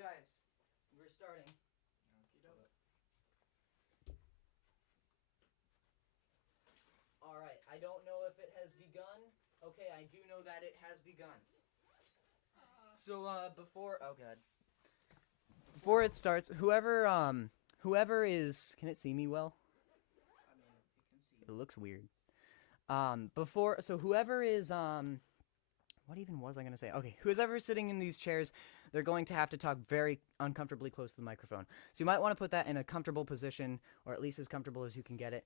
guys, we're starting. Alright, I don't know if it has begun. Okay, I do know that it has begun. So, before it starts, whoever is, can it see me well? I mean, it can see. It looks weird. Whoever is, what even was I going to say? Okay, who's ever sitting in these chairs, they're going to have to talk very uncomfortably close to the microphone. So you might want to put that in a comfortable position, or at least as comfortable as you can get it.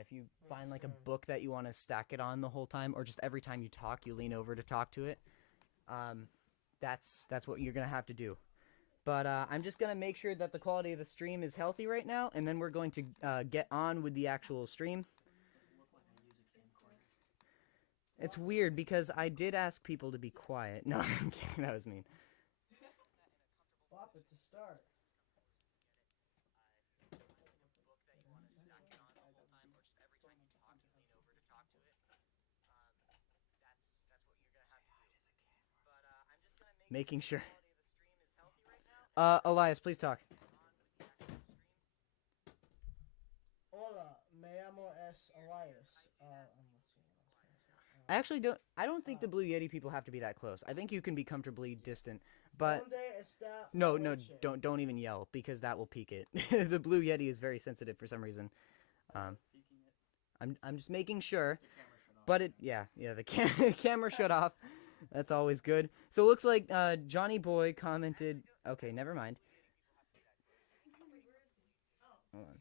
If you find like a book that you want to stack it on the whole time, or just every time you talk, you lean over to talk to it, that's what you're going to have to do. But I'm just going to make sure that the quality of the stream is healthy right now, and then we're going to get on with the actual stream. It's weird because I did ask people to be quiet. No, I'm kidding. That was mean. Bop it to start. Making sure. Elias, please talk. Hola, me llamo es Elias. I don't think the Blue Yeti people have to be that close. I think you can be comfortably distant. But no, don't even yell because that will peak it. The Blue Yeti is very sensitive for some reason. I'm just making sure. But the camera shut off. That's always good. So it looks like Johnny Boy commented. Okay, never mind. Hold on.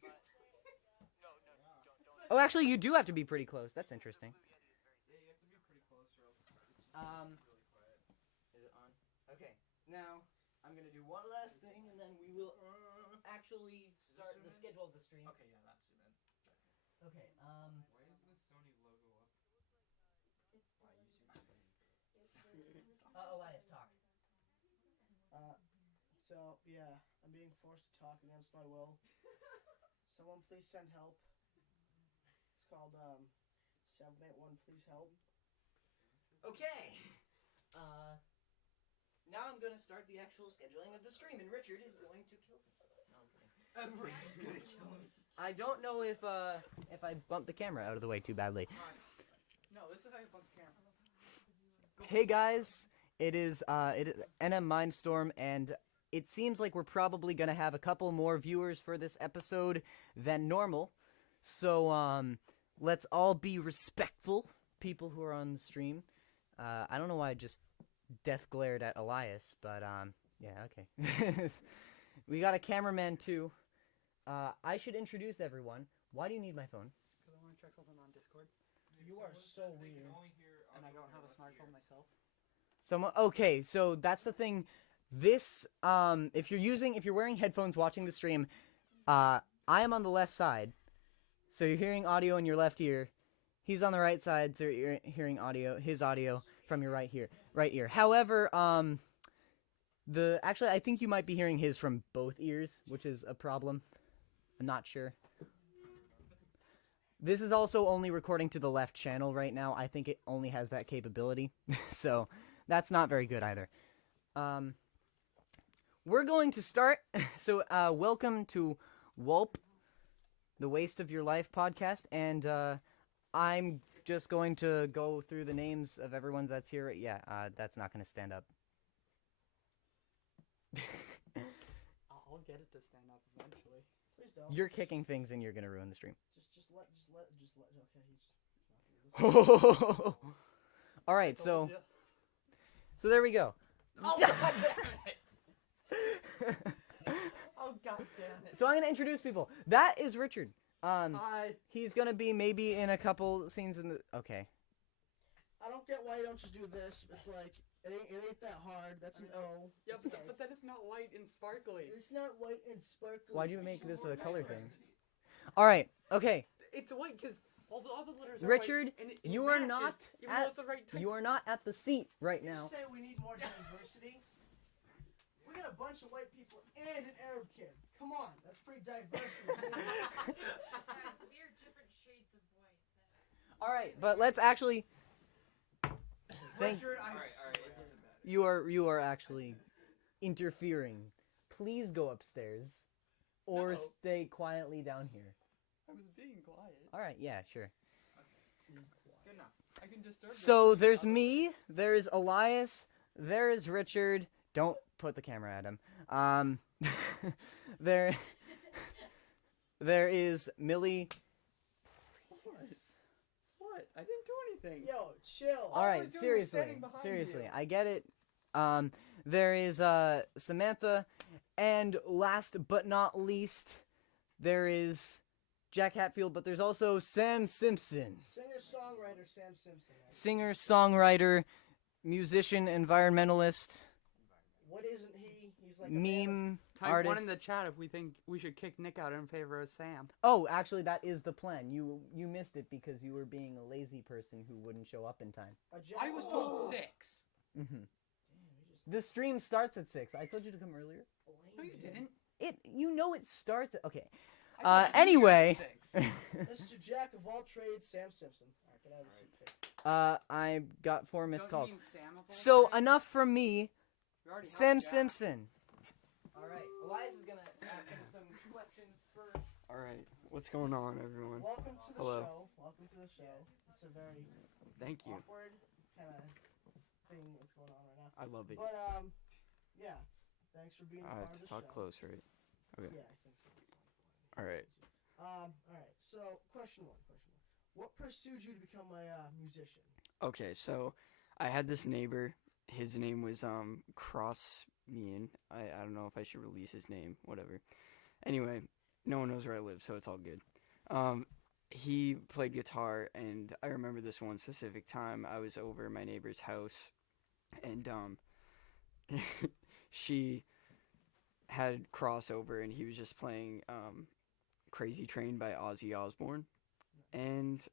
Oh, actually, you do have to be pretty close. That's interesting. Is it on? Okay. Now I'm gonna do one last thing, and then we will actually start the schedule of the stream. Okay, yeah, that's it. Okay. Why isn't the Sony logo up? Elias, talk. So yeah, I'm being forced to talk against my will. Someone please send help. It's called 781 please help. Okay. Now I'm gonna start the actual scheduling of the stream, and Richard is going to kill himself. No, I'm kidding. Richard's gonna kill me. I don't know if I bumped the camera out of the way too badly. No, this is how you bump the camera. Hey guys, it is NmMindstorm, and it seems like we're probably gonna have a couple more viewers for this episode than normal. So let's all be respectful, people who are on the stream. I don't know why I just death glared at Elias, but yeah, okay. We got a cameraman too. I should introduce everyone. Why do you need my phone? Because I want to check something on Discord. You are so weird. And I don't have a smartphone myself. Okay, so that's the thing. This, if you're wearing headphones watching the stream, I am on the left side, so you're hearing audio in your left ear. He's on the right side, so you're hearing his audio from your right ear. However, actually, I think you might be hearing his from both ears, which is a problem. I'm not sure. This is also only recording to the left channel right now. I think it only has that capability, so that's not very good either. We're going to start. So, welcome to WULP, the Waste of Your Life podcast, and I'm just going to go through the names of everyone that's here. Yeah, that's not going to stand up. I'll get it to stand up eventually. Please don't. You're kicking things and you're going to ruin the stream. Just let. Okay, he's not doing this. All right, so there we go. Oh, God damn it. Oh, God damn it. So I'm going to introduce people. That is Richard. Hi. He's going to be maybe in a couple scenes in the... Okay. I don't get why you don't just do this. It's like, it ain't that hard. That's an O. Yeah, It's but then it's not white and sparkly. It's not white and sparkly. Why'd you make this a color thing? All right. Okay. It's white because all the letters are Richard, white. And you it are matches, not even though it's the right type. You are not at the seat right Did now. you say we need more diversity? We got a bunch of white people and an Arab kid. Come on, that's pretty diverse. Guys, we are different shades of white. All right, but let's actually... Richard, Alright, it doesn't matter. You are actually interfering. Please go upstairs, or No. stay quietly down here. I was being quiet. All right, yeah, sure. Good enough. I can disturb. So them. there's me, there's Elias, there's Richard. Don't put the camera at him. There, there is Millie. What? I didn't do anything. Yo, chill. All I right, was doing was seriously, standing behind seriously, you. I get it. There is Samantha, and last but not least, there is Jack Hatfield. But there's also Sam Simpson, Singer-songwriter Sam Simpson. Right? singer, songwriter, musician, environmentalist, What isn't he? He's like a man meme Type artist. 1 in the chat if we think we should kick Nick out in favor of Sam. Oh, actually, that is the plan. You missed it because you were being a lazy person who wouldn't show up in time. I was told 6. Mm-hmm. The stream starts at 6. I told you to come earlier. No, you didn't. It starts at... Okay. I thought you Anyway. were at 6. Mr. Jack of all trades, Sam Simpson. Alright, get out of the seat, pick. I got 4 missed Don't calls. you mean Sam of all So, trades? enough from me. We already Sam helped Jack. Simpson. Alright, Elias is gonna ask him some questions first. All right, what's going on, everyone? Welcome to the Hello. show. Welcome to the show. It's a very Thank you. awkward kind of thing that's going on right now. I love it. But, yeah. Thanks for being a I part have of to the talk show. close, right? Okay. Yeah, I think so. All right. Alright, so question one. What pursued you to become a musician? Okay, so I had this neighbor. His name was Crossmean. I don't know if I should release his name. Whatever. Anyway, no one knows where I live, so it's all good. He played guitar, and I remember this one specific time. I was over at my neighbor's house, and she had crossover, and he was just playing Crazy Train by Ozzy Osbourne, and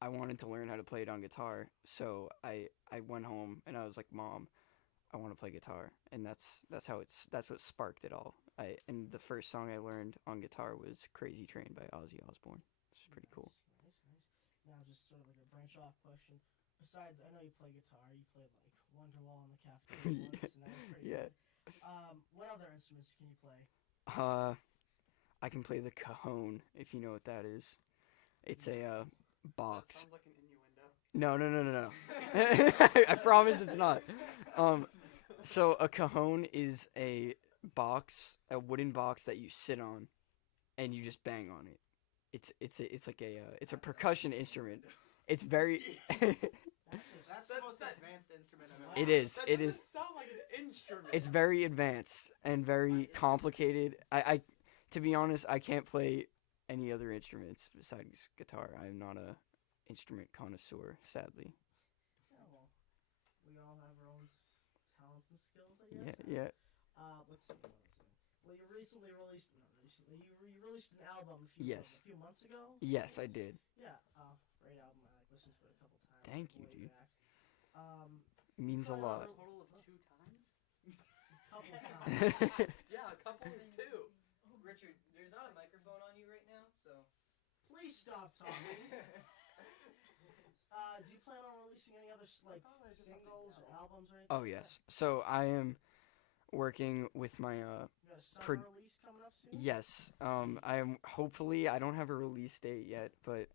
I wanted to learn how to play it on guitar, so I went home and I was like, Mom, I want to play guitar, and that's what sparked it all. And the first song I learned on guitar was Crazy Train by Ozzy Osbourne, which is pretty cool. Nice. Now, just sort of like a branch off question. Besides, I know you play guitar. You played like Wonderwall in the cafeteria once, and that was pretty Yeah. good. What other instruments can you play? I can play the cajon, if you know what that is. It's a box. Sounds like an innuendo. No. I promise it's not. So a cajon is a wooden box that you sit on, and you just bang on it. It's a percussion instrument. It's very. That's the most advanced instrument I've ever It is. That It is. doesn't sound like an instrument. It's very advanced and very complicated. To be honest, I can't play any other instruments besides guitar. I'm not a instrument connoisseur, sadly. Yeah, well, we all have our own talents and skills, I Yeah, guess. yeah. Let's see. Well, you recently released. You released an album a few months ago. Yes, I did. Yeah. Great album. I listened to it a couple times. Thank you, way dude. back. Means a lot. A total of 2 times? A couple times. Yeah, a couple is 2. Richard, there's not a microphone on you right now, so... Please stop talking. Do you plan on releasing any other singles or albums or anything? Oh yes. So I am working with my You got a summer Pro- release coming up soon? yes. I am hopefully, I don't have a release date yet, but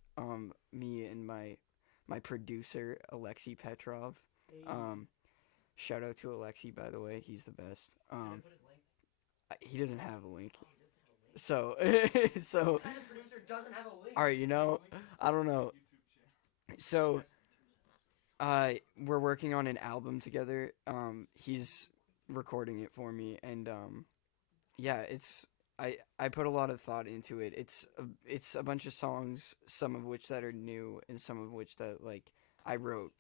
me and my producer Alexei Petrov. Hey, Shout out to Alexei, by the way. He's the best. Can I put his link? He doesn't have a link. Oh, he doesn't have a link? So What kind of producer doesn't have a link? all right, you know, I don't know. So we're working on an album together. He's recording it for me, and yeah, I put a lot of thought into it. It's a bunch of songs, some of which that are new, and some of which that like I wrote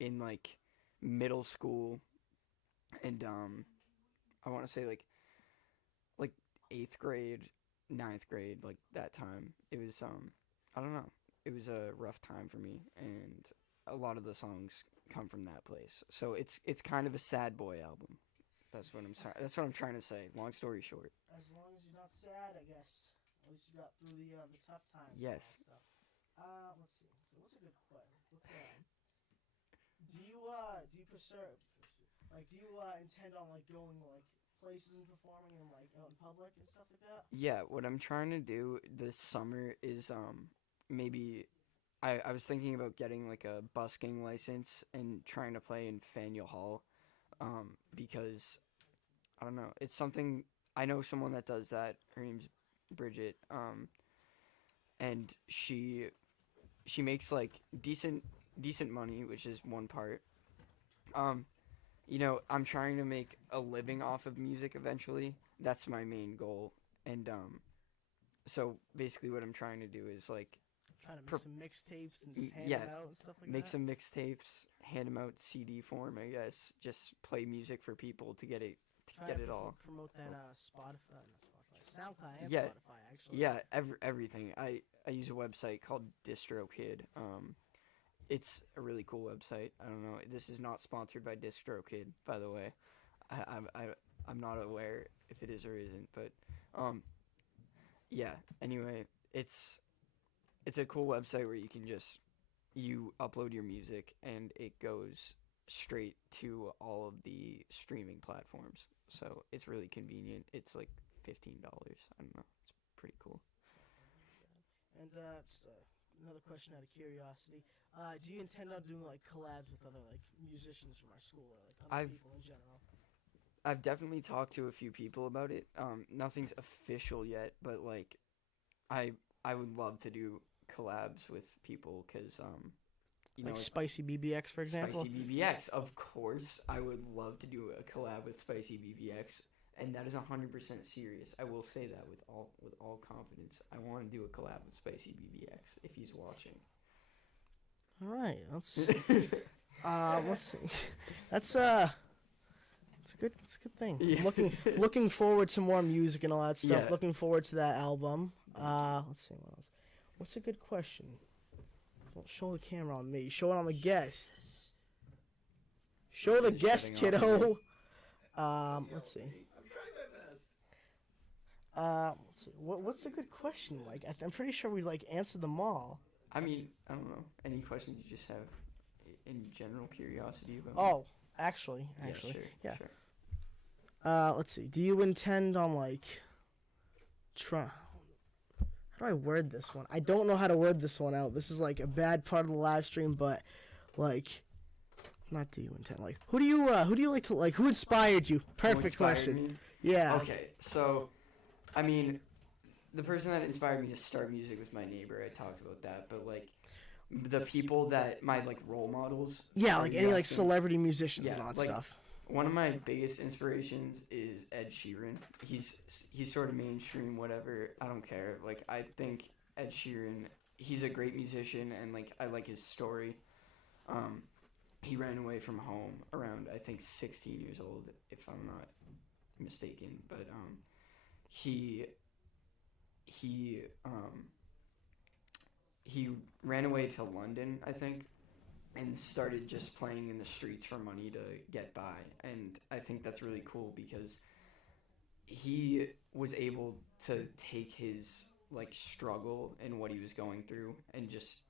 in like middle school, and I want to say like 8th grade, 9th grade, like that time. It was I don't know. It was a rough time for me, and a lot of the songs come from that place. So it's kind of a sad boy album. That's what I'm trying to say. Long story short. as long as you're not sad, I guess. At least you got through the tough times. Yes. And all that stuff. Let's see. So what's a good question? Do you intend on like going like places and performing and like out in public and stuff like that? Yeah, what I'm trying to do this summer is maybe I was thinking about getting like a busking license and trying to play in Faneuil Hall, because I don't know, it's something I know someone that does that. Her name's Bridget, and she makes like decent money, which is one part. Um, I'm trying to make a living off of music eventually. That's my main goal, and so basically what I'm trying to do is like Trying to make Per- some mixtapes and just hand yeah, them out and stuff like make that. some mixtapes, hand them out CD form, I guess. Just play music for people to get it Try get to it all. promote that Spotify, not Spotify, SoundCloud and Yeah, Spotify actually. Yeah, everything. I use a website called DistroKid. It's a really cool website. I don't know. This is not sponsored by DistroKid, by the way. I'm not aware if it is or isn't, but yeah. Anyway, it's a cool website where you upload your music and it goes straight to all of the streaming platforms. So it's really convenient. It's like $15. I don't know. It's pretty cool. And just another question out of curiosity: do you intend on doing like collabs with other like musicians from our school or like other I've- people in general? I've definitely talked to a few people about it. Nothing's official yet, but like, I would love to do collabs with people because Like Spicy BBX, for example. Spicy BBX, of course. I would love to do a collab with Spicy BBX, and that is 100% serious. I will say that with all confidence. I want to do a collab with Spicy BBX if he's watching. All right, let's see. Let's see. That's a good thing. Yeah. Looking forward to more music and all that stuff. Yeah. Looking forward to that album. Let's see what else. What's a good question? Don't show the camera on me. Show it on the guest. Show the He's guest, shutting off kiddo. Let's see. I'm trying my best. Let's see. What's a good question? Like I'm pretty sure we like answered them all. I mean, I don't know. Any questions you just have in general curiosity about? Oh, actually. Sure, yeah. Sure. Let's see. Do you intend on like try? How do I word this one? I don't know how to word this one out. This is like a bad part of the live stream, but like, not do you intend? Like, who do you like to like? Who inspired you? Who Perfect inspired question. me? Yeah. Okay, so, I mean, the person that inspired me to start music was my neighbor. I talked about that, but like, the people that my like role models. Yeah, are like you any like asking? celebrity musicians Yeah, and all that like, stuff. One of my biggest inspirations is Ed Sheeran. He's sort of mainstream, whatever. I don't care. Like, I think Ed Sheeran, he's a great musician, and like I like his story. He ran away from home around I think 16 years old, if I'm not mistaken. But he ran away to London, I think, and started just playing in the streets for money to get by. And I think that's really cool because he was able to take his like struggle and what he was going through and just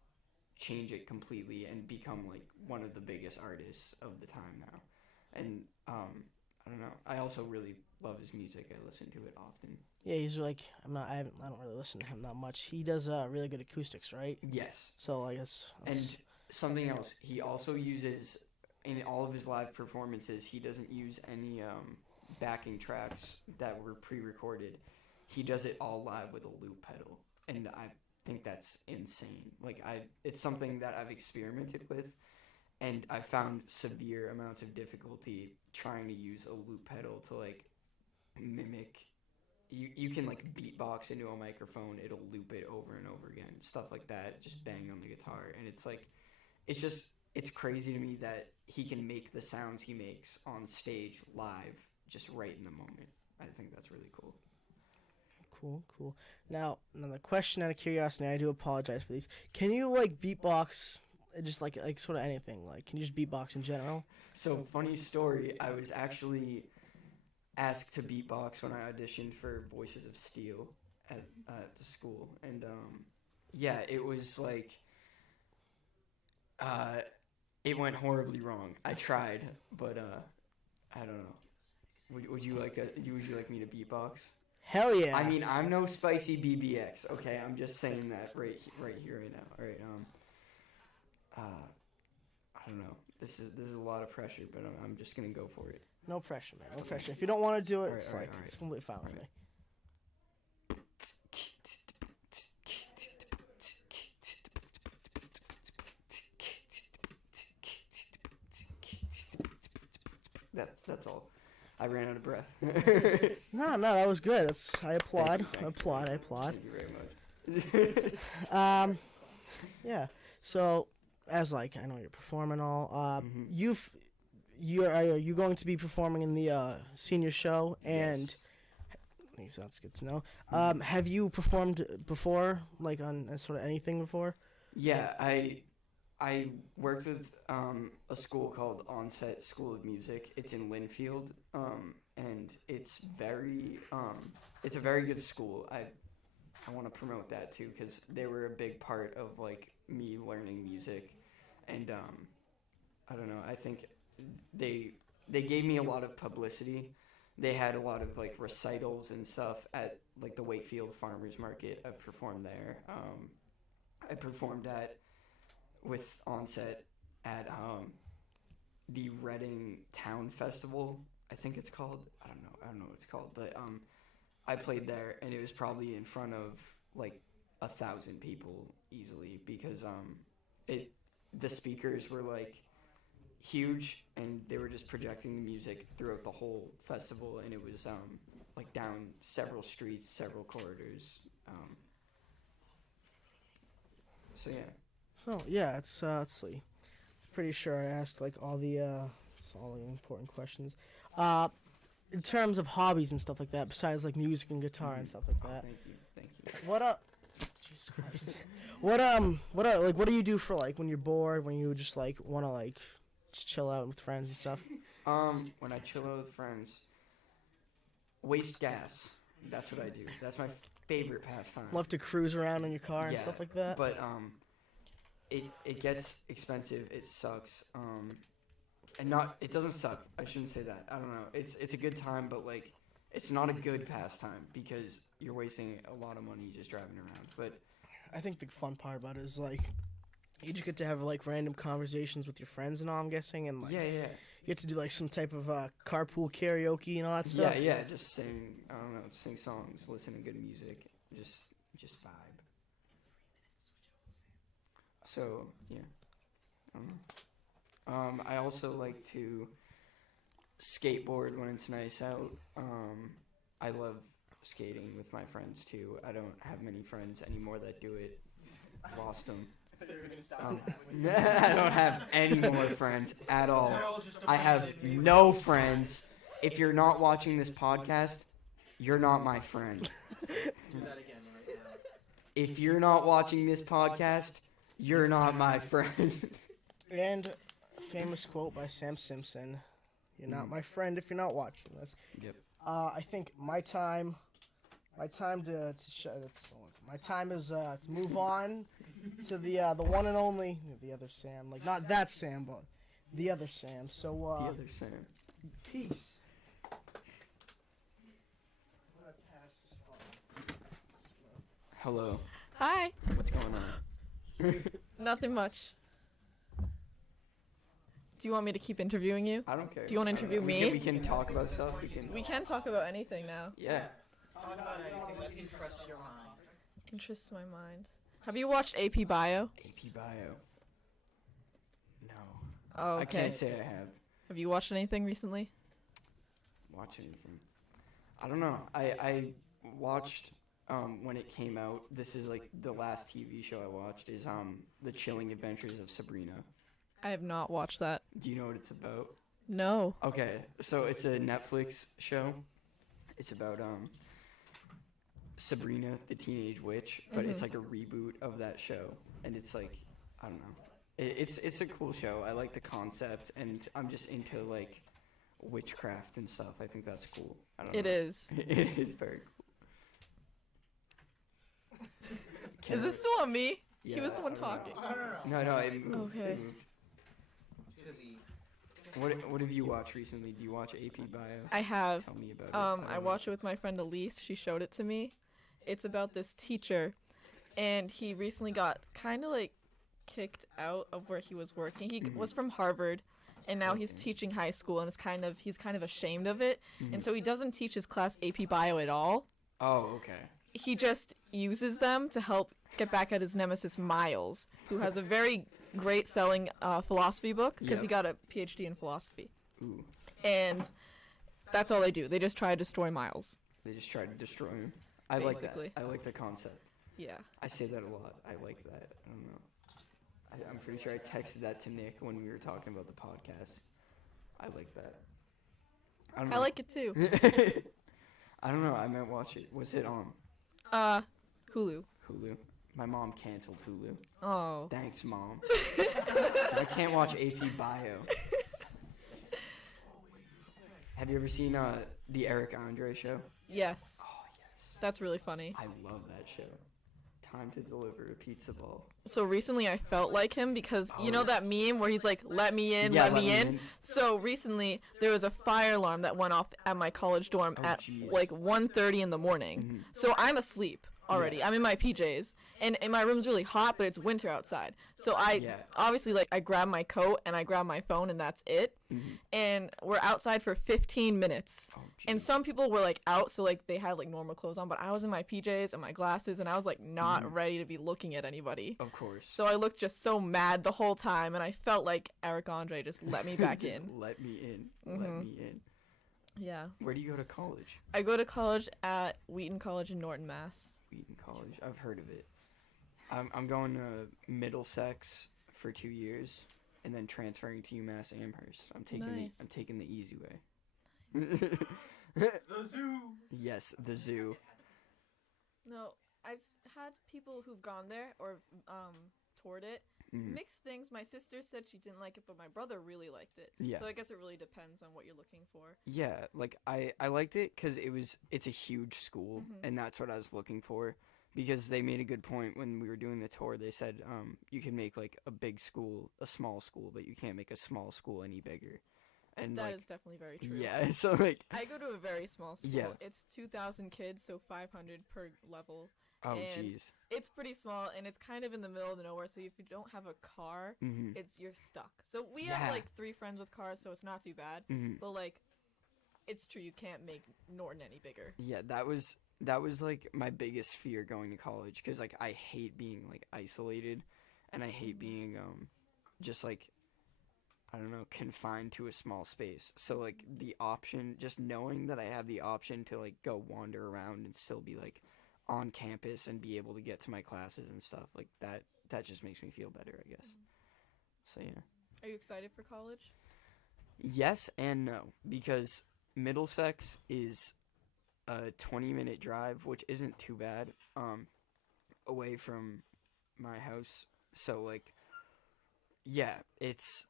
change it completely and become like one of the biggest artists of the time now. And I don't know. I also really love his music. I listen to it often. Yeah, he's like I don't really listen to him that much. He does really good acoustics, right? Yes. So I guess. And something else, he also uses in all of his live performances, he doesn't use any backing tracks that were pre-recorded. He does it all live with a loop pedal, and I think that's insane. Like it's something that I've experimented with, and I found severe amounts of difficulty trying to use a loop pedal to like mimic. You can like beatbox into a microphone, it'll loop it over and over again, stuff like that, just bang on the guitar, and it's like, it's crazy to me that he can make the sounds he makes on stage live, just right in the moment. I think that's really cool. Cool. Now, another question out of curiosity. I do apologize for these. Can you like beatbox, just like sort of anything? Like, can you just beatbox in general? So funny story, I was actually asked to beatbox when I auditioned for Voices of Steel at the school, and yeah, it was like it went horribly wrong. I tried, but I don't know. Would you like me to beatbox? Hell yeah. I mean, I'm no spicy BBX. Okay, I'm just saying that right here, right now. All right. I don't know. This is a lot of pressure, but I'm just gonna go for it. No pressure, man. No pressure. If you don't want to do it, it's Alright, it's completely fine with me. That's all. I ran out of breath. No, that was good. I applaud. Thank you. I applaud. Thank you very much. Yeah. So, as like I know you're performing all. Mhm. Are you going to be performing in the senior show? And Yes. that's good to know. Have you performed before, like on sort of anything before? Yeah, I worked with a school called Onset School of Music. It's in Linfield, and it's a very good school. I want to promote that too because they were a big part of like me learning music, and I don't know. I think they gave me a lot of publicity. They had a lot of like recitals and stuff at like the Wakefield Farmers Market. I've performed there. I performed with Onset at the Reading Town Festival. I think it's called. I don't know what it's called, but I played there, and it was probably in front of like 1,000 people easily because the speakers were like huge, and they were just projecting the music throughout the whole festival, and it was like down several streets, several corridors. So yeah. So yeah, let's see. Pretty sure I asked like all the important questions. In terms of hobbies and stuff like that, besides like music and guitar and stuff like that. Thank you. What Jesus Christ. What do you do for like when you're bored, when you just like want to like just chill out with friends and stuff? When I chill out with friends, waste gas. That's what I do. That's my favorite pastime. Love to cruise around in your car and Yeah, stuff like that. But it gets expensive. It sucks. And it doesn't suck. I shouldn't say that. I don't know. It's a good time, but like it's not a good pastime because you're wasting a lot of money just driving around. But I think the fun part about it is like you just get to have like random conversations with your friends and all. I'm guessing, and like yeah. you get to do like some type of carpool karaoke and all that stuff. Yeah, just sing. I don't know, sing songs, listen to good music, just vibe. So yeah, I don't know. I also like to skateboard when it's nice out. I love skating with my friends too. I don't have many friends anymore that do it. Lost them. I don't have any more friends at all. I have no friends. If you're not watching this podcast, you're not my friend. Do that again right now. If you're not watching this podcast, you're not my friend. And a famous quote by Sam Simpson: "You're not my friend if you're not watching this." Yep. I think my time is to move on to the one and only the other Sam, like not that Sam, but the other Sam. So The other Sam. peace. Hello. Hi. What's going on? Nothing much. Do you want me to keep interviewing you? I don't care. Do you wanna I don't interview know. me? We can talk about stuff. We can talk about anything now. Yeah. Talk about anything that interests your mind. Interests my mind. Have you watched AP Bio? AP Bio. No. Oh, okay. I can't say I have. Have you watched anything recently? Watch anything. I don't know. I watched when it came out. This is like the last TV show I watched is The Chilling Adventures of Sabrina. I have not watched that. Do you know what it's about? No. Okay, so it's a Netflix show. It's about Sabrina the Teenage Witch, but it's like a reboot of that show, and it's like I don't know. It's a cool show. I like the concept, and I'm just into like witchcraft and stuff. I think that's cool. I don't know. It is. It is very cool. Is this still on me? He Yeah, was the one I don't know. talking. No, it moved. Okay. It moved. To the What have you watched recently? Do you watch AP Bio? I have. Tell me about it. I watched it with my friend Elise. She showed it to me. It's about this teacher, and he recently got kind of like kicked out of where he was working. He was from Harvard, and now he's teaching high school, and he's kind of ashamed of it, and so he doesn't teach his class AP Bio at all. Oh, okay. He just uses them to help get back at his nemesis Miles, who has a very great selling philosophy book because he got a PhD in philosophy. Ooh. And that's all they do. They just try to destroy Miles. They just try to destroy him. I like Basically. that. I like the concept. Yeah. I say that a lot. I like that. I don't know. I'm pretty sure I texted that to Nick when we were talking about the podcast. I like that. I don't know. I like it too. I don't know. I might watch it. Was it on Hulu. Hulu? My mom canceled Hulu. Oh. Thanks, Mom. I can't watch AP Bio. Have you ever seen the Eric Andre show? Yes. Oh, yes. That's really funny. I love that show. Time to deliver a pizza ball. So recently I felt like him because you Oh, know yeah. that meme where he's like, let me in, Yeah, let me in. So recently there was a fire alarm that went off at my college dorm Oh, at jeez. like 1:30 in the morning. So I'm asleep already. Yeah. I'm in my PJs and my room's really hot, but it's winter outside. So I Yeah. obviously like I grab my coat and I grab my phone and that's it. And we're outside for 15 minutes. Oh, And jeez. some people were like out, so like they had like normal clothes on, but I was in my PJs and my glasses and I was like not ready to be looking at anybody. Of course. So I looked just so mad the whole time, and I felt like Eric Andre just let me back Just in. Let me in. Let me in. Yeah. Where do you go to college? I go to college at Wheaton College in Norton, Mass. Wheaton College. I've heard of it. I'm going to Middlesex for 2 years, and then transferring to UMass Amherst. I'm Nice. taking the easy way. The zoo. Yes, the zoo. No, I've had people who've gone there or toured it. Mm. Mixed things. My sister said she didn't like it, but my brother really liked it. Yeah. So I guess it really depends on what you're looking for. Yeah, like I liked it because it's a huge school, Mhm. and that's what I was looking for. Because they made a good point when we were doing the tour. They said you can make like a big school a small school, but you can't make a small school any bigger. And That like is definitely very true. yeah, so like I go to a very small school. Yeah. It's 2,000 kids, so 500 per level. oh and jeez. It's pretty small, and it's kind of in the middle of nowhere, so if you don't have a car, Mhm. you're stuck. So we Yeah. have like 3 friends with cars, so it's not too bad. Mhm. But like, it's true, you can't make Norton any bigger. Yeah, that was like my biggest fear going to college because like I hate being like isolated, and I hate being just like I don't know confined to a small space. So like the option, just knowing that I have the option to like go wander around and still be like on campus and be able to get to my classes and stuff like that just makes me feel better, I guess. So yeah. Are you excited for college? Yes and no, because Middlesex is a 20-minute drive, which isn't too bad, away from my house. So like, yeah, it's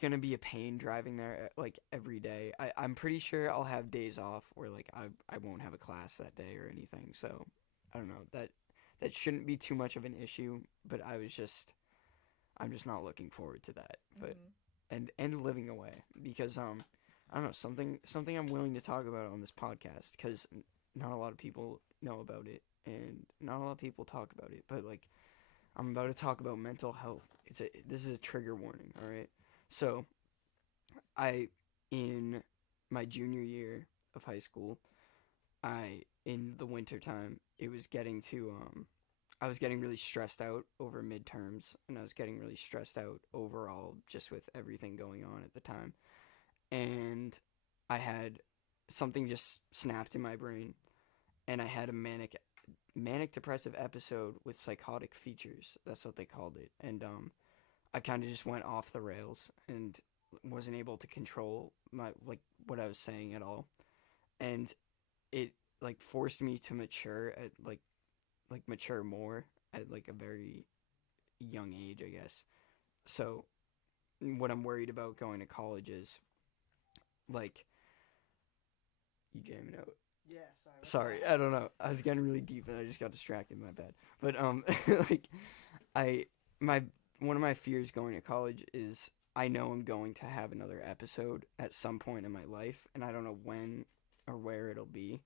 gonna be a pain driving there like every day. I'm pretty sure I'll have days off where like I won't have a class that day or anything. So I don't know, that shouldn't be too much of an issue. But I'm just not looking forward to that. But and living away because I don't know, something I'm willing to talk about on this podcast because not a lot of people know about it and not a lot of people talk about it. But like, I'm about to talk about mental health. This is a trigger warning, all right? So, in my junior year of high school, in the winter time, it was getting to I was getting really stressed out over midterms, and I was getting really stressed out overall just with everything going on at the time. And I had something just snapped in my brain, and I had a manic depressive episode with psychotic features. That's what they called it. And I kind of just went off the rails and wasn't able to control what I was saying at all. And it like forced me to mature at mature more at like a very young age, I guess. So what I'm worried about going to college is like, you jamming out. Yeah, sorry. Sorry, I don't know. I was getting really deep and I just got distracted, my bad. But like one of my fears going to college is I know I'm going to have another episode at some point in my life, and I don't know when or where it'll be.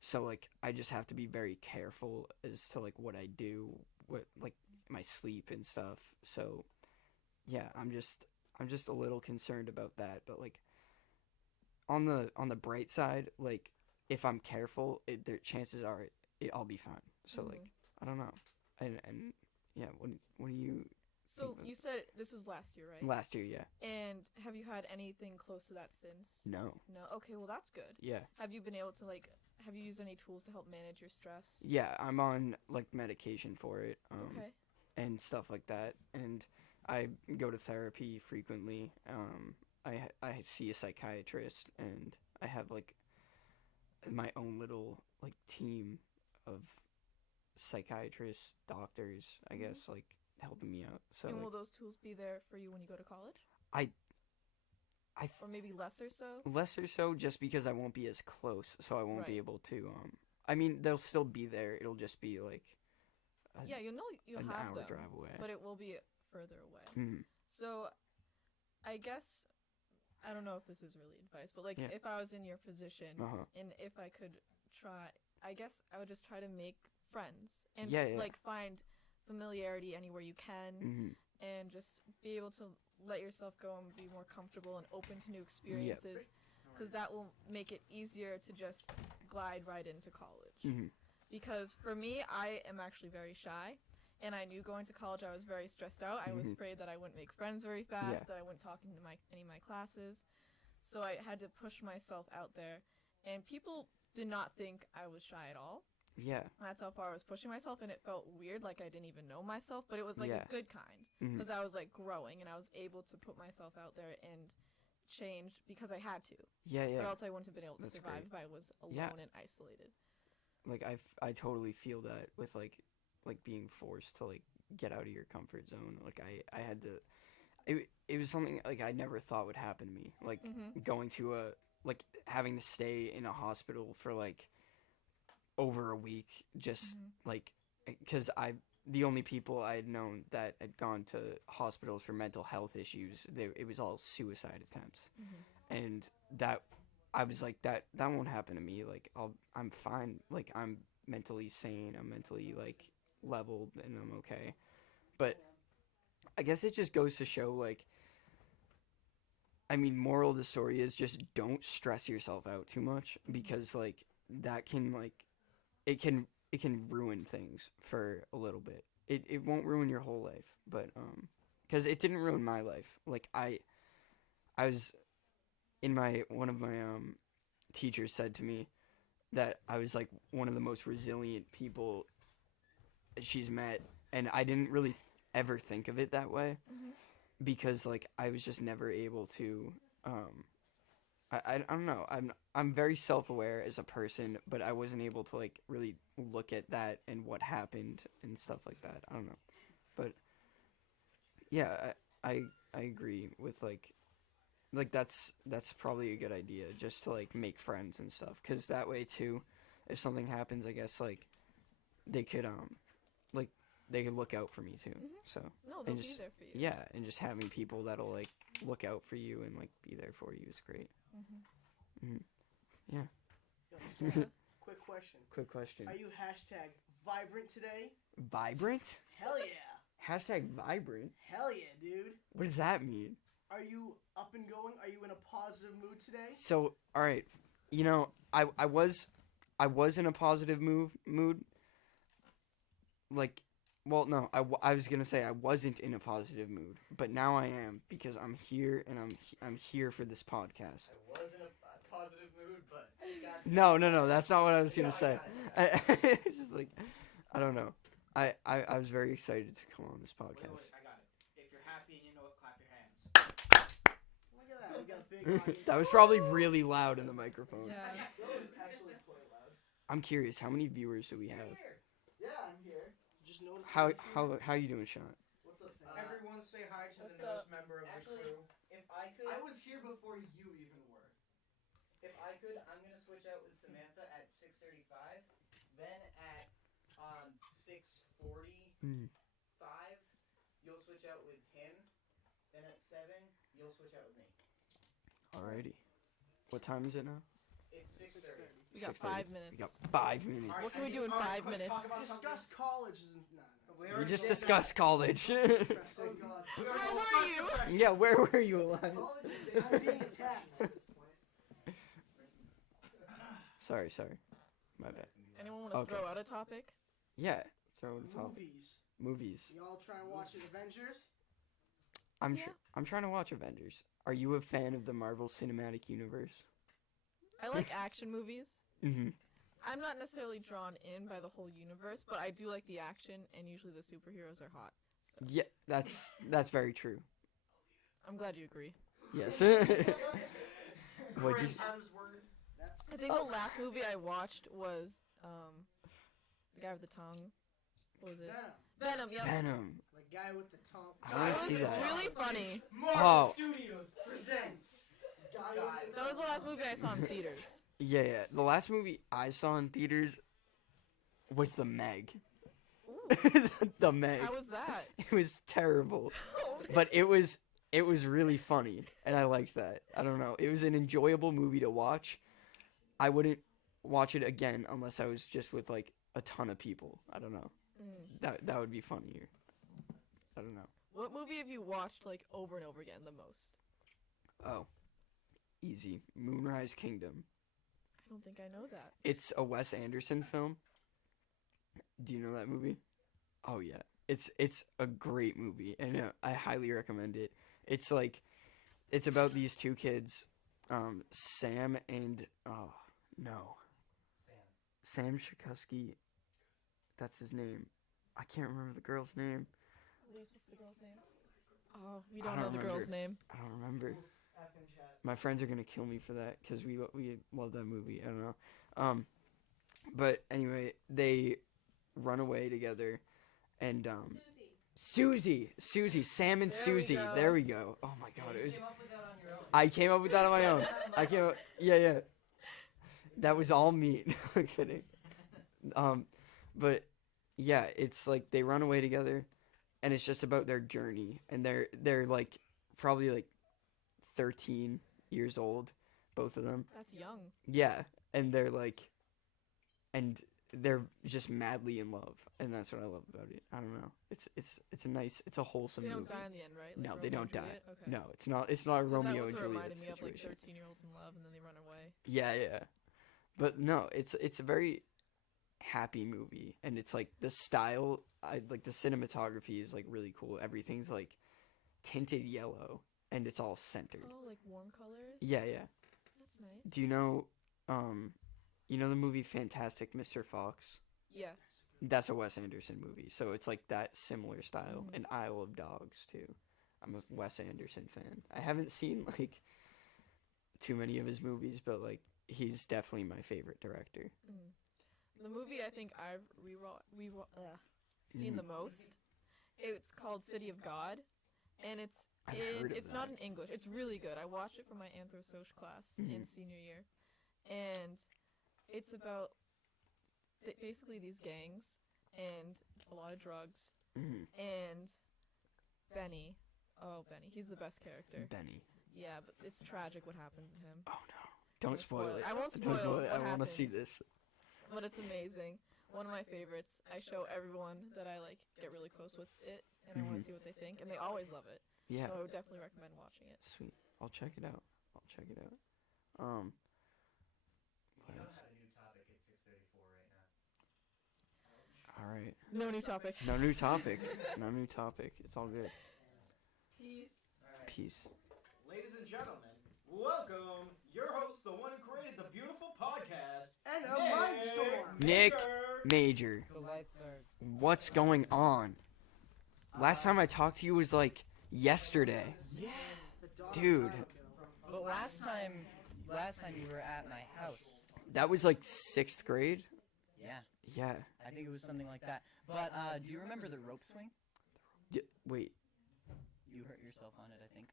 So like I just have to be very careful as to like what I do, what like my sleep and stuff. So yeah, I'm just a little concerned about that, but like on the bright side, like if I'm careful, the chances are I'll be fine. So like I don't know. And yeah, what do you So think of- you said this was last year, right? last year, yeah. And have you had anything close to that since? No. No. Okay, well that's good. Yeah. Have you been able to have you used any tools to help manage your stress? Yeah, I'm on like medication for it. Okay. And stuff like that. And I go to therapy frequently. I see a psychiatrist, and I have like my own little like team of psychiatrists, doctors, I guess, like helping me out. So And will like, those tools be there for you when you go to college? I Or maybe less or so? less or so, just because I won't be as close, so I won't be Right. able to. I mean, they'll still be there. It'll just be like Yeah, you'll know you'll an have hour them, drive away. but it will be further away. Mhm. So, I guess I don't know if this is really advice, but like Yeah. if I was in your position Uh-huh. and if I could try, I guess I would just try to make friends and Yeah, yeah. like find familiarity anywhere you can Mhm. and just be able to let yourself go and be more comfortable and open to new experiences because that will make it easier to just glide right into college. Mhm. Because for me, I am actually very shy, and I knew going to college I was very stressed out. I was Mhm. afraid that I wouldn't make friends very fast, Yeah. that I wouldn't talk into any of my classes. So I had to push myself out there, and people did not think I was shy at all. Yeah. That's how far I was pushing myself, and it felt weird, like I didn't even know myself, but it was like Yeah. a good kind, Mhm. because I was like growing, and I was able to put myself out there and change because I had to, Yeah, or yeah. else I wouldn't have been able to That's survive great. if I was alone Yeah. and isolated. Like I totally feel that with like being forced to like get out of your comfort zone. Like I had to. It was something like I never thought would happen to me. Like Mhm. going to like having to stay in a hospital for like over a week, just Mhm. like because the only people I had known that had gone to hospitals for mental health issues, it was all suicide attempts. Mhm. And that I was like that won't happen to me. Like I'm fine. Like I'm mentally sane. I'm mentally like leveled, and I'm okay. But I guess it just goes to show like I mean, moral of the story is just don't stress yourself out too much, because like that can like it can ruin things for a little bit. It won't ruin your whole life, but cuz it didn't ruin my life. Like I was in my one of my teachers said to me that I was like one of the most resilient people she's met, and I didn't really ever think of it that way, Mhm. because like I was just never able to I don't know. I'm very self-aware as a person, but I wasn't able to like really look at that and what happened and stuff like that. I don't know. But yeah, I agree with like that's probably a good idea, just to like make friends and stuff, cuz that way too if something happens, I guess like they could like they could look out for me too. So No, they'll and be just there for you. yeah, and just having people that'll like look out for you and like be there for you is great. Yo, quick question. Quick question. Are you hashtag vibrant today? Vibrant? Hell yeah. Hashtag vibrant? Hell yeah, dude. What does that mean? Are you up and going? Are you in a positive mood today? So, all right, you know, I was in a positive mood. Like, well, no, I was gonna say I wasn't in a positive mood, but now I am, because I'm here and I'm here for this podcast. I was in a positive mood, but No, that's not what I was gonna say. It's just like, I don't know. I was very excited to come on this Wait, podcast. I got it. If you're happy and you know it, clap your hands. Look at that. We got a big audience. That was probably really loud in the microphone. Yeah. That was actually quite loud. I'm curious, how many viewers do we have? Yeah, I'm here. Just notice. How you doing, Sean? What's up, Sam? Everyone say hi to the What's newest up? member of Actually, the crew. if I could, I was here before you even were. if I could, I'm gonna switch out with Samantha at 6:35. Then at 6:45, Mm. you'll switch out with him. Then at 7, you'll switch out with me. Alrighty. What time is it now? It's 6:30. We got 6:30. 5 minutes. We got 5 minutes. What can we do in 5 minutes? Discuss college isn't. We just discussed college. Depressing. Where were you? Yeah, where were you, Elias? I'm being attacked. Sorry. My bad. Anyone want to Okay. throw out a topic? Yeah, throw it top. Movies. Movies. Y'all try and watch Avengers? I'm trying to watch Avengers. Are you a fan of the Marvel Cinematic Universe? I like action movies. Mm-hmm. I'm not necessarily drawn in by the whole universe, but I do like the action, and usually the superheroes are hot. So Yeah, that's very true. I'm glad you agree. Yes. What'd you? Chris Hemsworth. That's I think the last movie I watched was the guy with the tongue. What was it? Venom. Venom. Yep. Venom. The guy with the tongue. I want It to was see that. really funny. Marvel Oh. Studios presents. That was the last movie I saw in theaters. Yeah. The last movie I saw in theaters was The Meg. The Meg. How was that? It was terrible, but it was really funny, and I liked that. I don't know. It was an enjoyable movie to watch. I wouldn't watch it again unless I was just with like a ton of people. I don't know. That would be funnier. I don't know. What movie have you watched like over and over again the most? Oh, easy. Moonrise Kingdom. I don't think I know that. It's a Wes Anderson film. Do you know that movie? Oh yeah. It's a great movie, and I highly recommend it. It's like, it's about these two kids, Sam and Sam Shakusky. That's his name. I can't remember the girl's name. What's the girl's name? Oh, we I don't don't know the girl's remember. name. I don't remember. My friends are gonna kill me for that because we love that movie. I don't know. But anyway, they run away together, and Susie, Sam and There we Susie. go. There we go. Oh my God, it was. Came up with that on your own. I came up with that on my own. Yeah. That was all me. No, I'm kidding. But yeah, it's like they run away together, and it's just about their journey, and they're like probably like 13 years old, both of them. That's young. Yeah, and they're just madly in love, and that's what I love about it. I don't know. It's a wholesome They movie. don't die in the end, right? No, Like they Romeo don't and die. Juliet? Okay. No, it's not a 'Cause Romeo that and was what Juliet reminded me of like situation. 13-year-olds in love and then they run away. Yeah. But no, it's a very happy movie, and it's like the style, I like the cinematography is like really cool. Everything's like tinted yellow, and it's all centered. Oh, like warm colors? Yeah. That's nice. Do you know the movie Fantastic Mr. Fox? Yes. That's a Wes Anderson movie, so it's like that similar style. Mhm. And Isle of Dogs too. I'm a Wes Anderson fan. I haven't seen like too many of his movies, but like he's definitely my favorite director. The movie I think I've seen the most, it's called City of God, and I've heard of it's not that. in English. It's really good. I watched it for my anthro-soc class in senior year, and it's about basically these gangs and a lot of drugs, Mhm. and Benny. Oh, Benny, he's the best character. Benny. Yeah, but it's tragic what happens to him. Oh no! Don't spoil it. I won't Don't spoil it. what I want to see happens. this. But it's amazing. One of my favorites. I show everyone that I like get really close with it, and I want to see what they think, and they always love it. Yeah. So I would definitely recommend watching it. Sweet. I'll check it out. What You know, else? had a new topic at 6:34 right now. All right. No new topic. No new topic. No new topic. It's all good. Peace. Peace. Ladies and gentlemen, welcome your host, the one who created the beautiful podcast, NmMindstorm. Nick Major. The lights are. What's going on? Last time I talked to you was like yesterday. Dude. But last time you were at my house. That was like 6th grade? Yeah, Yeah. I think it was something like that. But do you remember the rope swing? Wait. You hurt yourself on it, I think.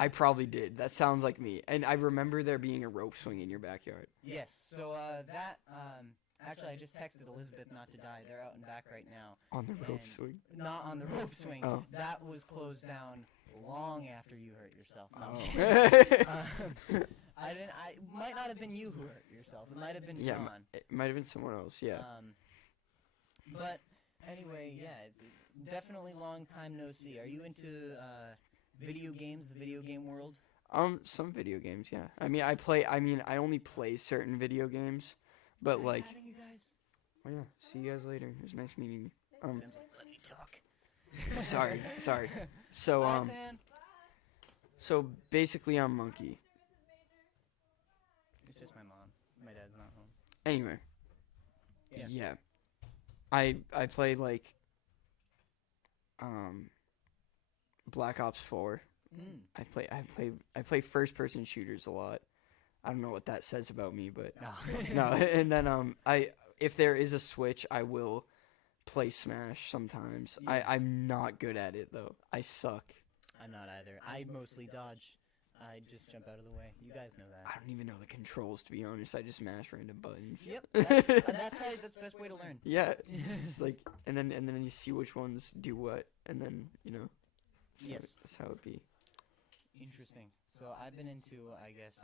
I probably did. That sounds like me. And I remember there being a rope swing in your backyard. Yes. So actually I just texted Elizabeth not to die. They're out and back right now. On the rope And- swing. Not on the rope swing. Oh. That was closed down long after you hurt yourself. No. Oh. I didn't. I might not have been you who hurt yourself. It might have been Yeah, John. it might have been someone else. Yeah. But anyway, yeah, it's definitely long time no see. Are you into video games, the video game world? Some video games, yeah. I mean, I only play certain video games, but Nice like, having you guys. oh yeah, see you guys later. It was nice meeting you. Simpson, let me talk. Sorry. So, Bye, Sam. so basically I'm Monkey. It's just my mom. My dad's not home. Anyway. Yeah. Yeah. I play like, Black Ops 4. I play first person shooters a lot. I don't know what that says about me, but No. no. And then if there is a Switch, I will play Smash sometimes. Yeah. I'm not good at it though. I suck. I'm not either. I mostly dodge. I just jump out of the way. You guys know I that. don't even know the controls, to be honest. I just mash random buttons. Yep. That's the best way to learn. Yeah. It's like, and then you see which ones do what, and then Yes. that's how it be. Interesting. So I've been into, I guess,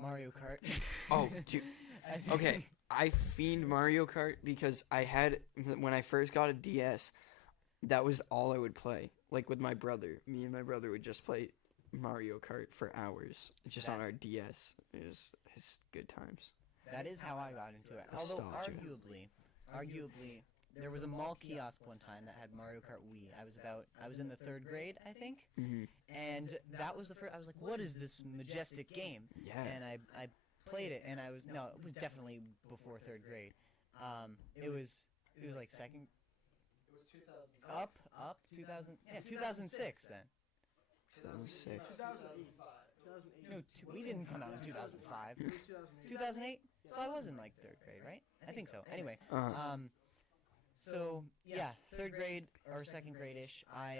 Mario Kart. Oh, dude. I think- Okay, I fiend Mario Kart because when I first got a DS, that was all I would play. Like with my brother, me and my brother would just play Mario Kart for hours, just on our DS. It's good times. That is how I got into it. Although Nostalgia. arguably, there was a mall kiosk one time that had Mario Kart Wii. I was in the 3rd grade, I think, Hmm. and that was the first. I was like, "What is this majestic game?" Yeah. And I played it, and it was definitely before 3rd grade. It was like second. It was 2006. Up 2006 then. 2006. 2008. No, we didn't come out in 2005. 2008. So I was in like 3rd grade, right? I think so. Anyway, so yeah, 3rd grade or 2nd grade-ish. I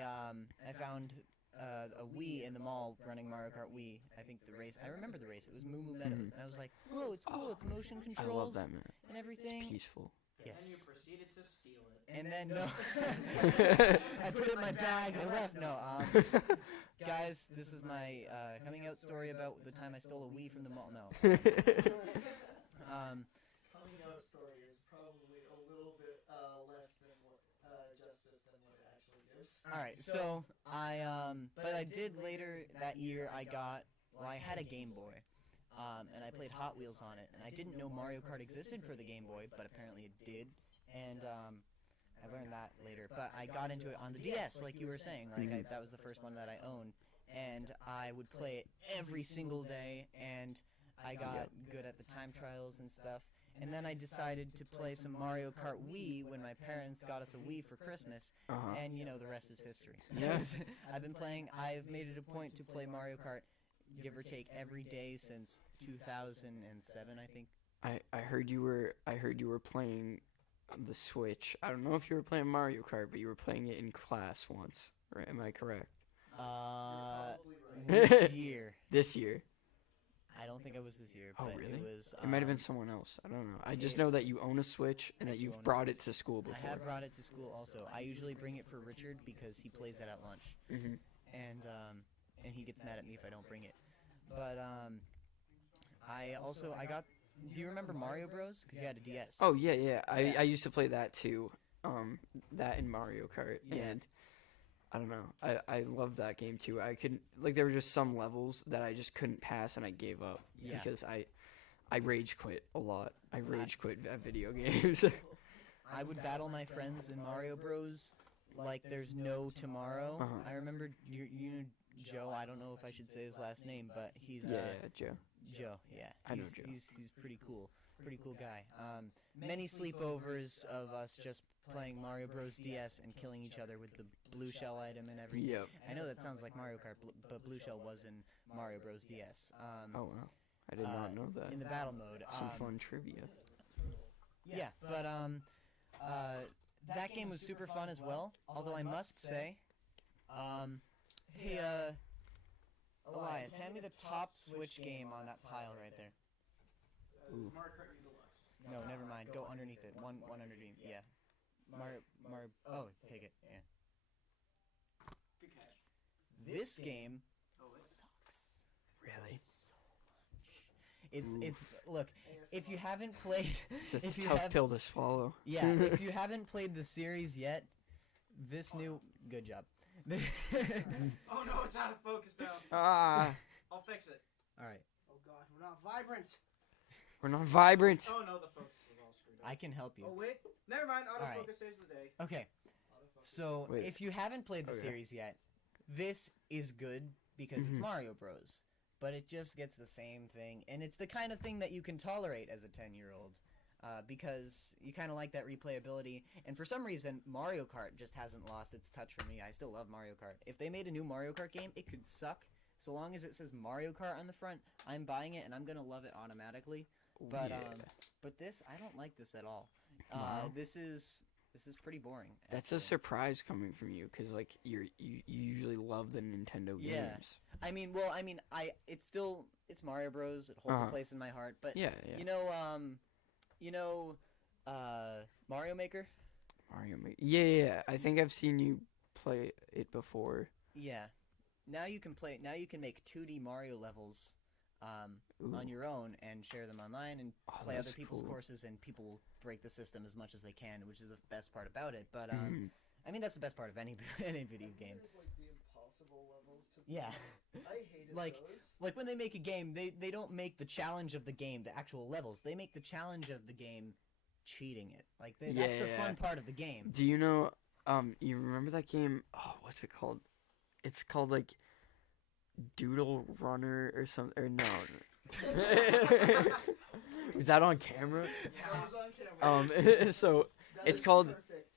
found a Wii in the mall running Mario Kart Wii. I think the race. I remember the race. It was Moo Moo Meadows, and I was like, "Whoa, it's cool! It's motion I controls love that, man. and It's everything." peaceful. And you Yes. proceeded to steal it. And then no, I put it in my bag and left. No, guys, this is my coming out story about the time I stole a Wii from the mall. No. Coming out story is probably a little bit less than what justice than what it actually gives. All right, so but I did later that year. I had a Game Boy, and I played Hot Wheels on it, and I didn't know Mario Kart existed for the Game Boy, but apparently it did, and I learned that later. But I got into it on the DS, like you were saying. Like that was the first one that I owned, and I would play it every single day, and I got good at the time trials and stuff. And then I decided to play some Mario Kart Wii when my parents got us a Wii for Christmas, and the rest is history. Yeah. I've made it a point to play Mario Kart, give or take, every day since 2007, I think. I heard you were playing on the Switch. I don't know if you were playing Mario Kart, but you were playing it in class once. Right? Am I correct? Which year? This year. I don't think it was this year. Oh, But really? It was. It might have been someone else. I don't know. I just it- know that you own a Switch and that I do you've own a brought it to school I before. have brought it to school also. I usually bring it for Richard because he plays it at lunch, Hmm. and he gets mad at me if I don't bring it. But I got. Do you remember Mario Bros? Because you had a DS. Oh yeah. Yeah. I used to play that too. That and Mario Kart. Yeah. And I don't know. I love that game too. I couldn't there were just some levels that I just couldn't pass and I gave up Yeah. because I rage quit a lot. I rage quit at video games. I would battle my friends in Mario Bros. Like there's no tomorrow. Uh-huh. I remember you know Joe. I don't know if I should say his last name, but he's Yeah, Joe. Joe. Yeah, I know he's, Joe. He's pretty cool. Pretty cool guy. Many sleepovers of us just playing Mario Bros. DS and killing each other with the blue shell item and everything. Yep. I know that sounds like Mario Kart, but blue shell was in Mario Bros. DS. Oh wow. I did not know that. In the battle mode. Some fun trivia. Yeah, but that game was super fun as well. Although I must say, hey, Elias, hand me the top Switch game on that pile right there. Ooh. Mario Kart U Deluxe. No, never mind. Go underneath it. One underneath. Yeah. Mario. Oh, take it. Yeah. This game Oh, wait. sucks. Really? It's look, if you haven't played It's if a you tough have- pill to swallow. Yeah, if you haven't played the series yet, this new good job. Oh no, it's out of focus now. Ah, I'll fix it. All right, Oh God, we're not vibrant. we're not vibrant. Oh no, the focus is all screwed up. I can help you. Oh wait, never mind. Alright. Autofocus saves the day. Okay, Autofocus. so Wait. if you haven't played the Okay. series yet, this is good because it's Mhm. Mario Bros. But it just gets the same thing, and it's the kind of thing that you can tolerate as a 10-year-old. Because you kind of like that replayability, and for some reason, Mario Kart just hasn't lost its touch for me. I still love Mario Kart. If they made a new Mario Kart game, it could suck. So long as it says Mario Kart on the front, I'm buying it, and I'm gonna love it automatically. But yeah. but this, I don't like this at all. Wow. This is pretty boring. That's a actually. surprise coming from you, cause like you usually love the Nintendo Yeah. games. It's Mario Bros. It holds Uh-huh. a place in my heart. But Yeah, yeah. you know, Mario Maker. Mario Maker. Yeah. I think I've seen you play it before. Yeah. Now you can make 2D Mario levels Ooh. on your own and share them online and Oh, play other that's people's cool. courses, and people will break the system as much as they can, which is the best part about it. But Mhm. that's the best part of any any video game. There's like the impossible levels to Yeah. I hated Like- those. Like when they make a game, they don't make the challenge of the game the actual levels. They make the challenge of the game cheating it. Like that's the Yeah. fun part of the game. Do you know? You remember that game? Oh, what's it called? It's called like Doodle Runner or something. Or no. Was that on camera? Yeah, I was on camera. So That it's is called- perfect.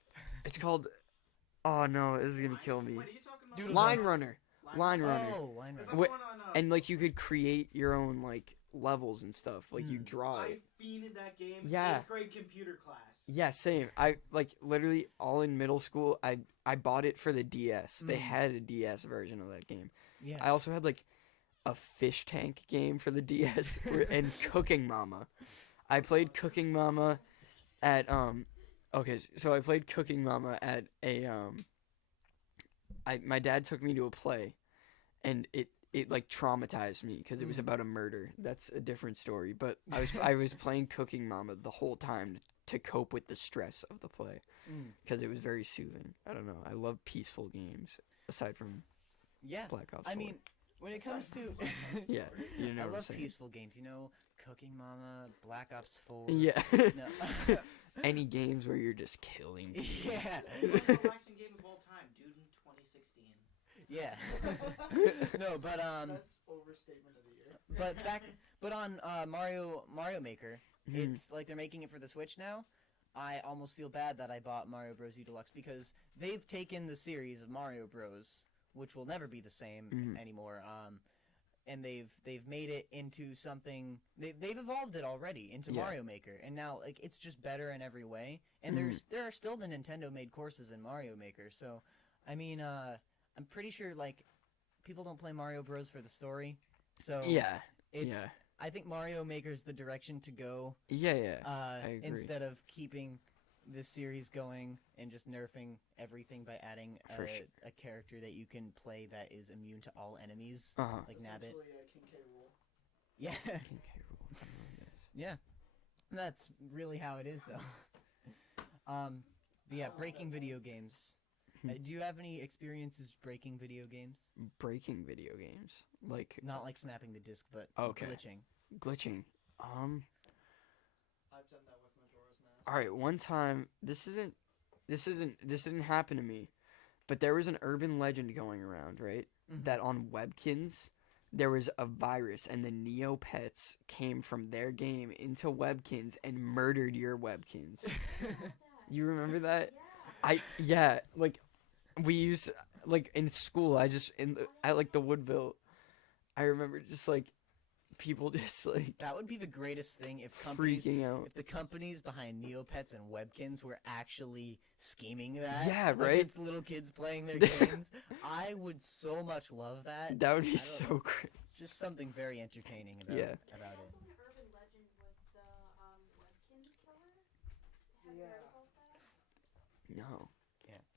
it's called. Oh no, this is gonna kill me. Wait, are you talking about Doodle Line Jump. Runner. Line Runner. Oh, Line Is Runner. that the Wait, one on, And like you could create your own like levels and stuff. Like you draw I it. fiended that game. Yeah. 8th grade computer class. Yeah, same. I like literally all in middle school. I bought it for the DS. They Mm. had a DS version of that game. Yeah. I also had like a fish tank game for the DS and Cooking Mama. I played Cooking Mama at okay, so I played Cooking Mama at a my dad took me to a play, and it like traumatized me because it was about a murder. That's a different story. But I was playing Cooking Mama the whole time to cope with the stress of the play Mm. because it was very soothing. I don't know. I love peaceful games aside from Yeah. Black Ops 4. I mean, when it comes to yeah, you know I what I'm love saying. peaceful games. You know, Cooking Mama, Black Ops 4. Yeah. No. Any games where you're just killing people. Yeah. The most relaxing game of all time, dude, in 2016. Yeah. No, but That's overstatement of the year. but on Mario Maker, Mhm. it's like they're making it for the Switch now. I almost feel bad that I bought Mario Bros. U Deluxe because they've taken the series of Mario Bros., which will never be the same Mhm. anymore. And they've made it into something. They've evolved it already into Yeah. Mario Maker, and now like it's just better in every way. And there are still the Nintendo made courses in Mario Maker. So, I mean, I'm pretty sure like people don't play Mario Bros. For the story. So Yeah. it's. Yeah. I think Mario Maker's the direction to go. Yeah. I agree. Instead of keeping this series going and just nerfing everything by adding For sure. a character that you can play that is immune to all enemies, Uh-huh. like Nabbit. Essentially a King K. rool. Yeah, King K. Rool, I know this. yeah. That's really how it is, though. But yeah, breaking video games. Do you have any experiences breaking video games? Breaking video games. Like Not like snapping the disc, but Okay. glitching. glitching. I've done that with Majora's Mask. All right, one time this didn't happen to me, but there was an urban legend going around, right? Mhm. That on Webkins there was a virus and the Neopets came from their game into Webkins and murdered your Webkins. You remember that? Yeah, like we used like in school, at like the Woodville, I remember just like people just like That would be the greatest thing if companies freaking out. if the companies behind Neopets and Webkins were actually scheming that. Yeah, like right? It's little kids playing their games. I would so much love that. That would be I don't so know. great. It's just something very entertaining about Yeah. about it. Also, an urban legend with the Webkins killer. Have you Yeah. heard about that? No.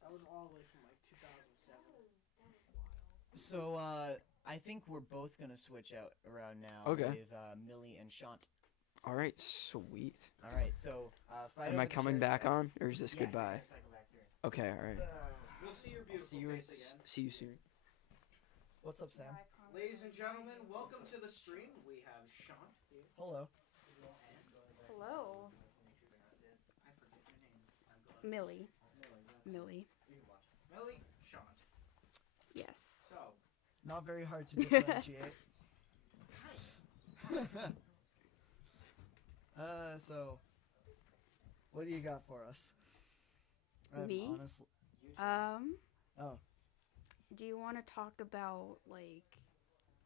That was all the way from like 2007. That was wild. So I think we're both gonna switch out around now Okay. with Millie and Shant. All right, sweet. All right, so fight Am over I the coming chairs back there. on, or is this Yeah, you're goodbye? gonna cycle back through. Okay, all right. We'll see your beautiful See you. face again. See you soon. What's up, Sam? Ladies and gentlemen, welcome to the stream. We have Sean. Hello. Hello. I forget your name. I'm going. Millie. Millie. Millie, Sean. Yes. So, Not very hard to differentiate. So, what do you got for us? Me? Honestly, Oh. Do you want to talk about like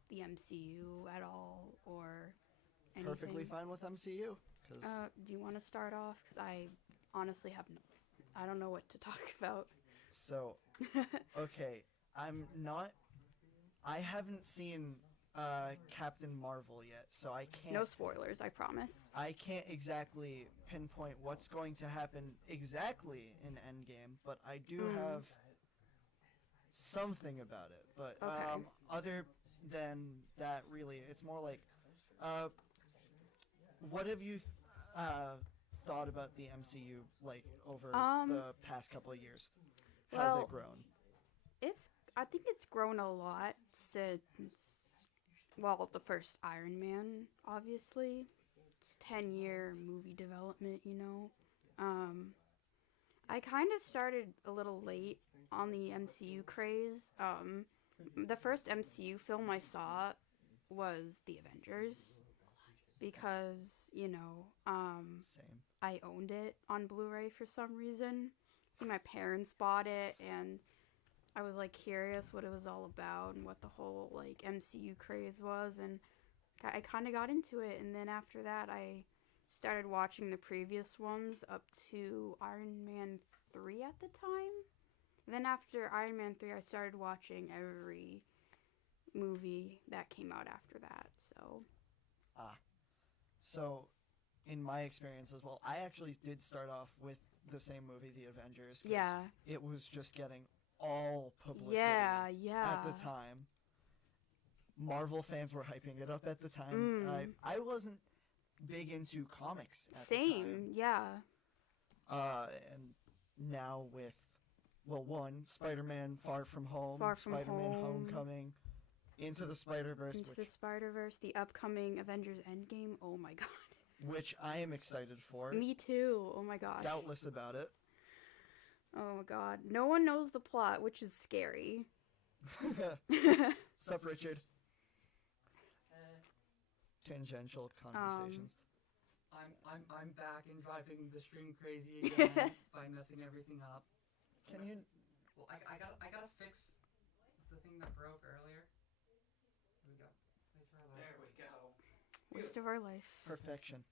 the MCU at all or anything? perfectly fine with MCU. Cause Do you want to start off? Because I honestly have no. I don't know what to talk about. so, okay, I haven't seen Captain Marvel yet, so I can't. No spoilers, I promise. I can't exactly pinpoint what's going to happen exactly in Endgame, but I do have something about it. But Okay. other than that, really, it's more like, what have you thought about the MCU like over the past couple of years? How's well, it grown? I think it's grown a lot since, well, the first Iron Man, obviously. It's 10-year movie development, you know. I kind of started a little late on the MCU craze. The first MCU film I saw was The Avengers because, you know, Same. I owned it on Blu-ray for some reason. I think my parents bought it, and I was like curious what it was all about and what the whole like MCU craze was, and I kind of got into it. And then after that, I started watching the previous ones up to Iron Man 3 at the time. And then after Iron Man 3, I started watching every movie that came out after that. So, in my experience as well, I actually did start off with the same movie, The Avengers. 'Cause Yeah. it was just getting all publicity Yeah, at the time. Marvel fans were hyping it up at the time. I wasn't big into comics at the Same, time. yeah. And now with, well, one, Spider-Man Far From Home, Far From Spider-Man Home. Homecoming, Into the Spider-Verse, Into the Spider-Verse, the upcoming Avengers Endgame. Oh my god. which I am excited for. Me too. Oh my gosh. Doubtless about it. Oh my god. No one knows the plot, which is scary. Sup, Richard? Tangential conversations. I'm back and driving the stream crazy again by messing everything up. Can you? Well, I gotta fix the thing that broke earlier. Here we go. there we go. Waste of our life. Perfection.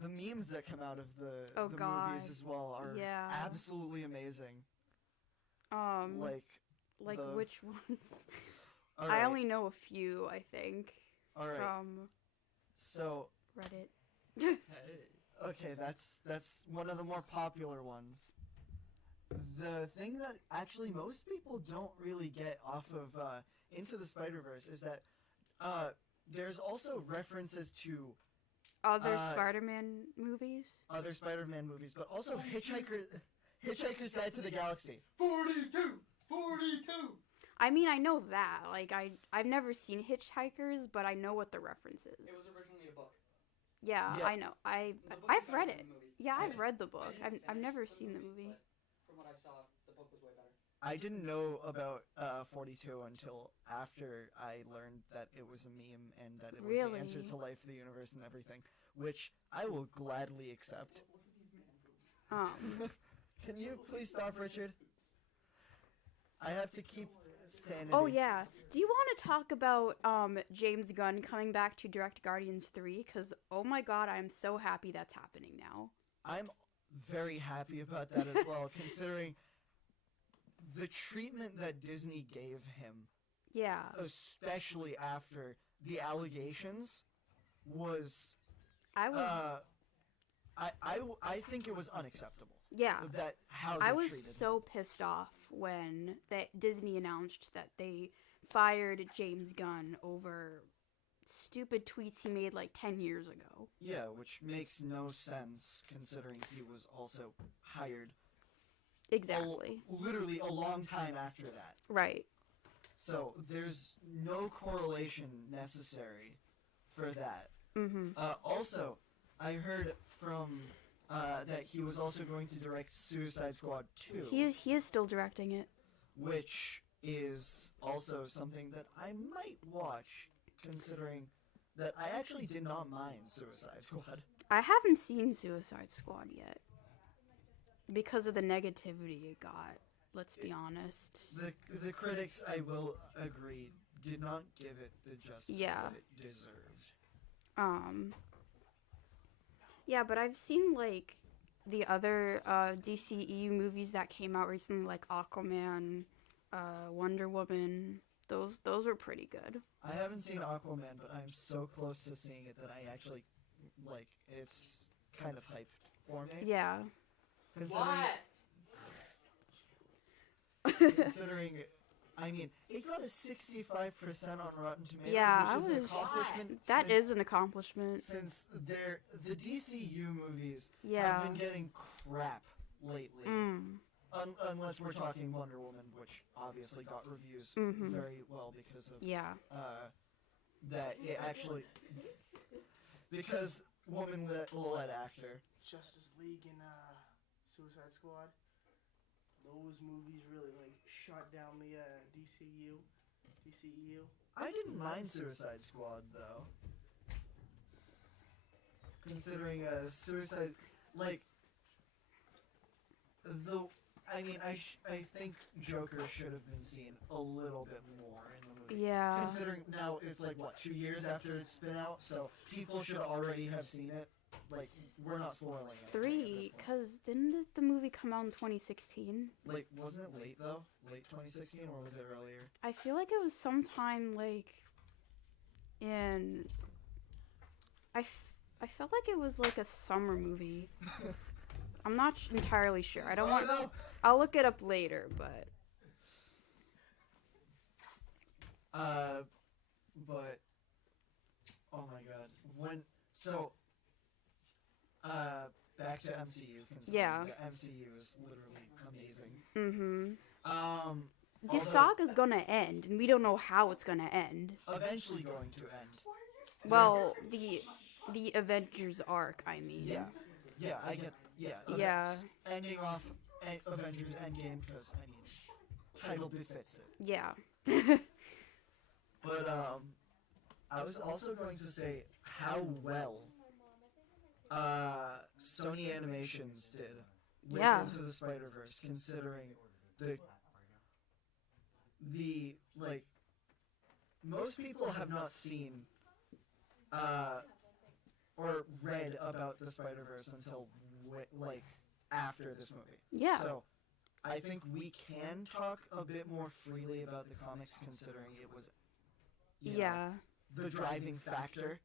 The memes that come out of the Oh, the God. movies as well are Yeah. absolutely amazing. Like the- which ones? All I right, only know a few, I think, all right. from So Reddit. okay, that's one of the more popular ones. The thing that actually most people don't really get off of Into the Spider-Verse is that there's also references to Other Uh, Spider-Man movies. other Spider-Man movies, but also Hitchhiker's Guide to the Galaxy. 42! 42! I mean, I know that. Like, I've never seen Hitchhikers, but I know what the reference is. It was originally a book. Yeah, Yeah. I know. The book is I've better read than it. the movie. Yeah, I I've didn't- read the I book. didn't I've finish never the seen the movie, movie. but from what I saw, the book was way better. I didn't know about 42 until after I learned that it was a meme and that it was the answer Really? to life, the universe, and everything, which I will gladly accept. Look at these man boobs. Can you please stop, Richard? I have to keep sanity. Oh yeah. Do you want to talk about James Gunn coming back to direct Guardians 3? Because oh my god, I'm so happy that's happening now. I'm very happy about that as well, considering the treatment that Disney gave him, Yeah. especially after the allegations, was I was I think it was unacceptable. yeah. That how they I was treated him. so pissed off when Disney announced that they fired James Gunn over stupid tweets he made like 10 years ago. Yeah, which makes no sense considering he was also hired Exactly. literally a long time after that. Right. So there's no correlation necessary for that. Mm-hmm. Also, I heard from that he was also going to direct Suicide Squad 2, He is still directing it. which is also something that I might watch, considering that I actually did not mind Suicide Squad. I haven't seen Suicide Squad yet because of the negativity it got. Let's be honest. The critics, I will agree, did not give it the justice Yeah. that it deserved. Yeah, but I've seen like the other DCEU movies that came out recently, like Aquaman, Wonder Woman. Those were pretty good. I haven't seen Aquaman, but I'm so close to seeing it that I actually, like, it's kind of hype for me. Yeah. Considering, I mean, it got a 65% on Rotten Tomatoes, Yeah, which is an accomplishment. That is an accomplishment. Since the DCU movies Yeah. have been getting crap lately. Mm. Unless we're talking Wonder Woman, which obviously got reviews Mhm. very well because of Yeah. that it actually because woman-led actor. Justice League and Suicide Squad. Those movies really like shut down the DCEU. I didn't mind Suicide Squad though, considering Suicide like the. I mean, I think Joker should have been seen a little bit more in the movie. Yeah. Considering now it's like, what, 2 years after it's been out? So people should already have seen it. Like, we're not spoiling it. 3, because didn't the movie come out in 2016? Like, wasn't it late, though? Late 2016, or was it earlier? I feel like it was sometime, like, in... I felt like it was, like, a summer movie. I'm not entirely sure. I don't want... No. I'll look it up later, but... But... Oh my god. Back to MCU, considering Yeah. the MCU is literally amazing. Mm-hmm. The Although- saga's gonna end, and we don't know how it's gonna end. Eventually going to end. Well, the Avengers arc, I mean. Yeah, I get, yeah. Yeah. Ending off Avengers Endgame, because, I mean, title befits it. Yeah. But, I was also going to say how well, Sony Animations did with Yeah. Into the Spider-Verse, considering the, like, most people have not seen, or read about the Spider-Verse until after this movie. Yeah. So I think we can talk a bit more freely about the comics, considering it was, you know, Yeah. the driving factor.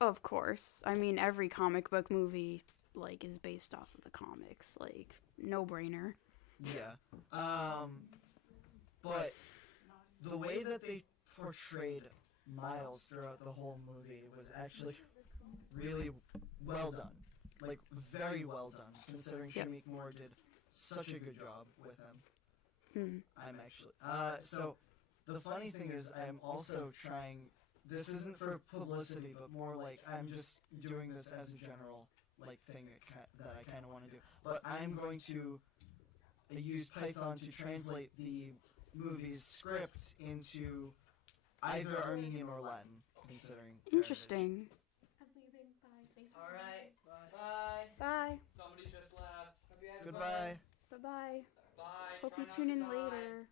Of course. I mean, every comic book movie, like, is based off of the comics. Like, no-brainer. Yeah. But the way that they portrayed Miles throughout the whole movie was actually really well done. Like, very well done, considering Yep. Shameik Moore did such a good job with him. Mm. I'm actually... so, the funny thing is, I'm also trying... This isn't for publicity, but more like, I'm just doing this as a general, like, thing that I kind of want to do. But I'm going to use Python to translate the movie's script into either Armenian or Latin, considering heritage. Interesting. Alright. Bye. Bye. Somebody just left. Have you had Goodbye. Bye-bye. Bye. Hope Try you not tune to in die. later.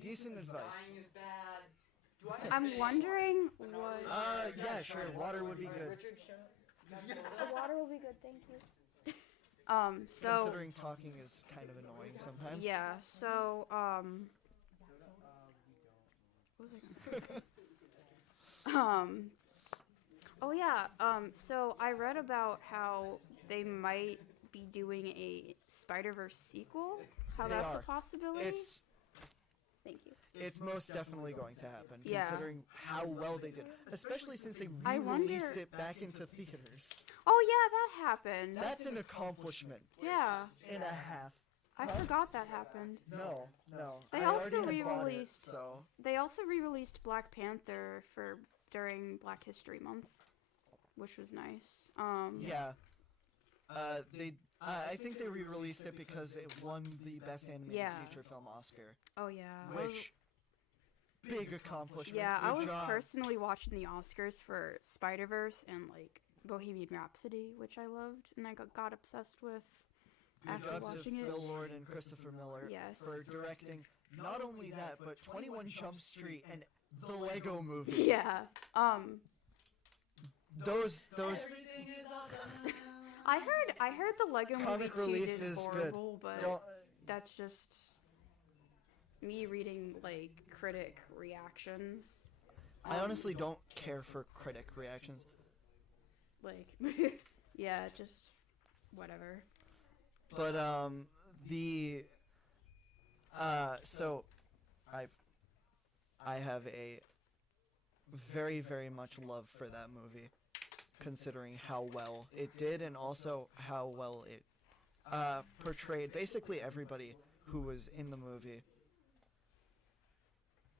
Decent advice. Dying is bad. Do I have I'm big- wondering what... Yeah, sure. Water would be good. Water will be good, thank you. So... Considering talking is kind of annoying sometimes. Yeah, so, what was I gonna say? Oh yeah, so I read about how they might be doing a Spider-Verse sequel. How They that's are. a possibility? Thank you. It's most definitely going to happen, Yeah. considering how well they did, especially since they I re-released wonder- it back into theaters. Oh yeah, that happened. That's an accomplishment Yeah, and a half. I forgot that happened. No. They I also already had bought it, re-released- so They also re-released Black Panther during Black History Month, which was nice. yeah. I think they re-released it because it won the Best Animated Yeah. Feature Film Oscar, Oh yeah. which big accomplishment. Yeah, I Good was job. personally watching the Oscars for Spider-Verse and like Bohemian Rhapsody, which I loved and I got obsessed with Good after job watching to it. Phil Lord and Christopher Miller Yes. for directing not only that, but 21 Jump Street and the Lego Movie. Yeah. Those I heard the Lego Movie Comic 2 relief did is good. horrible, but don't. that's just me reading like critic reactions. I honestly don't care for critic reactions. Like yeah, just whatever. But so I have a very, very much love for that movie, considering how well it did and also how well it portrayed basically everybody who was in the movie.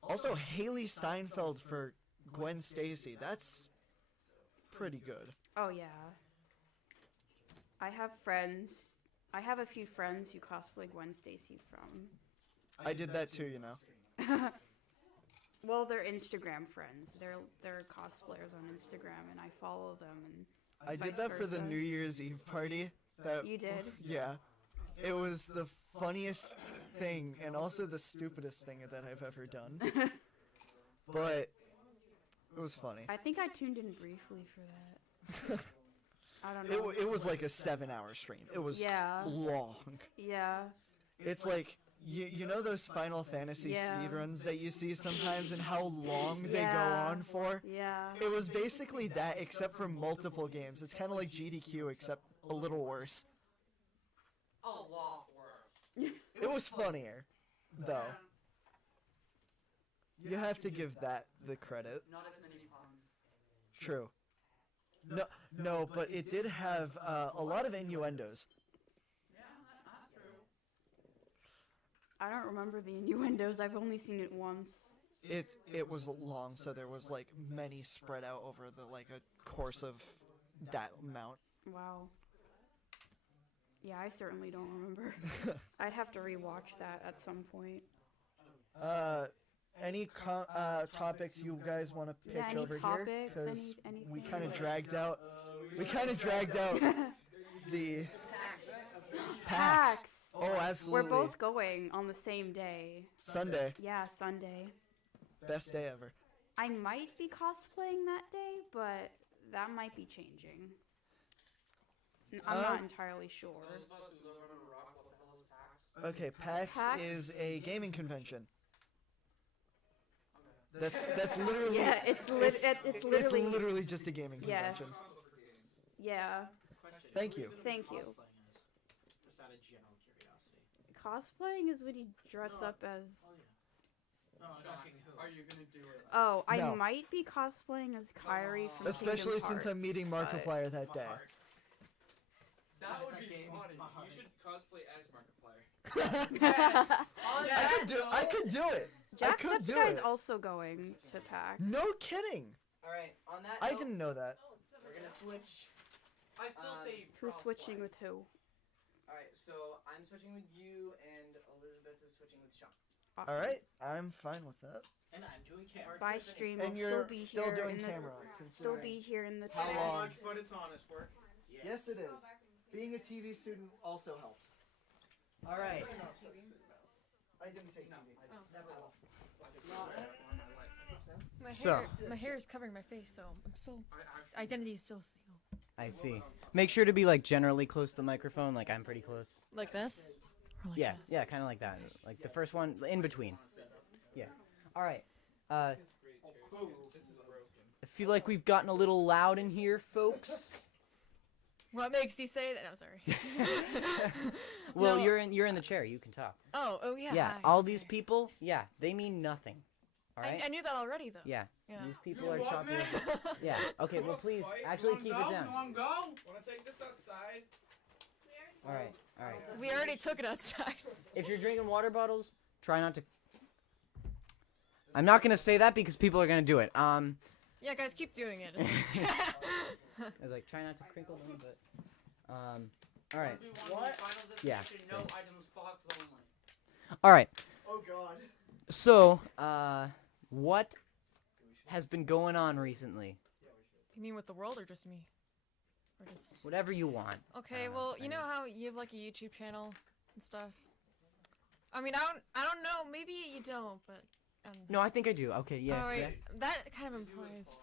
Also, Haley Steinfeld for Gwen Stacy. That's pretty good. Oh yeah. I have a few friends who cosplay Gwen Stacy from. I did that too, you know. Well, they're Instagram friends. They're cosplayers on Instagram, and I follow them. And I did vice that for the versa. New Year's Eve party. That You did? Yeah. It was the funniest thing and also the stupidest thing that I've ever done. But it was funny. I think I tuned in briefly for that. I don't know. It was like a 7-hour stream. It was Yeah. long. Yeah. It's like you know those Final Fantasy Yeah. speedruns that you see sometimes and how long they go Yeah. on for? Yeah. It was basically that except for multiple games. It's kind of like GDQ except a little worse. A lot worse. It was funnier though. You have to give that the credit. Not as many puns. True. No, but it did have a lot of innuendos. Yeah, that's true. I don't remember the innuendos. I've only seen it once. It was long, so there was like many spread out over the like a course of that amount. Wow. Yeah, I certainly don't remember. I'd have to rewatch that at some point. Any topics you guys want to Yeah, pitch any over here? topics, Because anything. we kind of dragged out. We kind of dragged out the PAX. PAX. Oh, absolutely. We're both going on the same day. Sunday, Yeah, Sunday. best day ever. I might be cosplaying that day, but that might be changing. I'm not entirely sure. Those of us who live under a rock, what the hell is tax? Okay, PAX PAX? is a gaming convention. That's literally. Yeah, it's literally. just a gaming Yes. convention. Yeah. Thank you. Thank you. Just out of general curiosity. Cosplaying is when you dress up as. No, I was asking who. Are you gonna do it? Oh, I No. might be cosplaying as Kyrie from Especially Kingdom since I'm meeting Hearts, but- Markiplier that day. That would That be game, funny. my heart. You should cosplay as Markiplier. I could do it. I could do Jacksepticeye's it. also going to PAX. No kidding. All right. On that, I note, didn't know that. we're gonna switch. I still say Who's crossplay. switching with who? All right. So I'm switching with you, and Elizabeth is switching with Sean. Awesome. All right, I'm fine with that. And I'm doing camera. By stream, And I'll you're still be still here doing in the, camera. still be here in the How chat. long? Much, but it's honest work. Yes, it is. Being a TV student also helps. All right. I didn't take TV. Never will. My hair is covering my face, so I'm still identity is still sealed. I see. Make sure to be like generally close to the microphone. Like I'm pretty close. Like this? Or like Yeah. this? Yeah. Kind of like that. Like the first one in between. Yeah. All right. I feel like we've gotten a little loud in here, folks. What makes you say that? No, sorry. Well, No. you're in the chair. You can talk. Oh yeah. Yeah, hi, all these okay. people, yeah, they mean nothing. All right. I knew that already though. Yeah. Yeah. These people are chopping. Yeah. Okay. Well, please, actually keep it down. Wanna take this outside? All right. All right. We already took it outside. If you're drinking water bottles, try not to. I'm not gonna say that because people are gonna do it. Yeah, guys, keep doing it. It's I was like, try not to crinkle them, but. All right. What? Yeah, No same. items box only. All right. Oh God. So, what has been going on recently? You mean with the world or just me? Or just Whatever you want. Okay, well, you know how you have like a YouTube channel and stuff? I mean, I don't know, maybe you don't, but No, I think I do. Okay. Yeah. oh, wait, Yeah. that kind of implies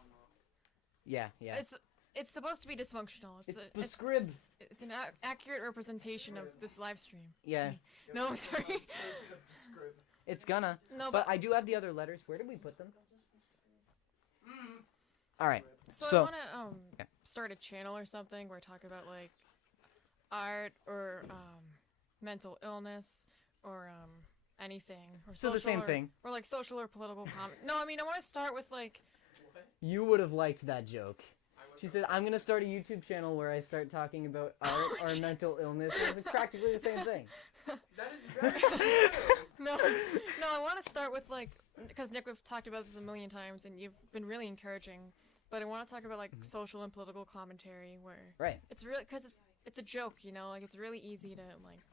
Yeah. Yeah. it's supposed to be dysfunctional. It's It's prescribed. it's an accurate representation of this live stream. Yeah. No, I'm sorry. It's gonna. No, But I do have the other letters. Where did we put them? Mm. All right. so so- I want to yeah. start a channel or something where I talk about like art or mental illness or anything or So the social same or- thing. or like social or political comment. No, I mean I want to start with like You would have liked that joke. She said, "I'm gonna start a YouTube channel where I start talking about art or mental illness." It's practically the same thing. That is very true. no, I want to start with like because Nick, we've talked about this a million times and you've been really encouraging. But I want to talk about like social and political commentary where Right. it's really because it's a joke, you know, like it's really easy to like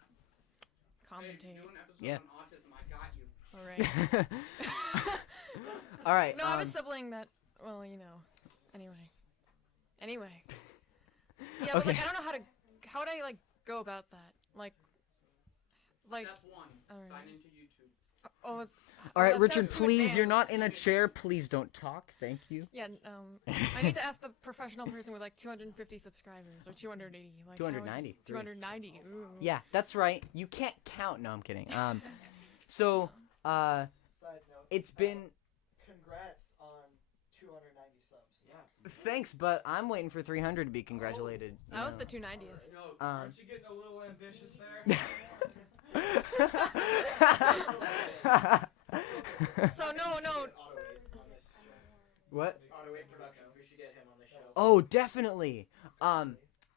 Hey, commentate. do an episode Yeah. on autism. I got you. All right. All right. No, I have a sibling that. Well, you know. Anyway. Yeah, but like Okay. I don't know how would I like go about that? Like. Step one. Alright. Sign into YouTube. Oh. It's, All right, that Richard. sounds too Please, you're not advanced. in a chair. Please don't talk. Thank you. Yeah. I need to ask the professional person with like 250 subscribers or 280. Like how would- 290. 290. Ooh. Yeah, that's right. You can't count. No, I'm kidding. So, Side note. it's been. Congrats on 290 subs. Yeah. Thanks, but I'm waiting for 300 to be congratulated. you That was know. the 290th. No. Aren't you getting a little ambitious there? So no. What? Auto-Wait Productions, we should get him on the show. Oh, definitely.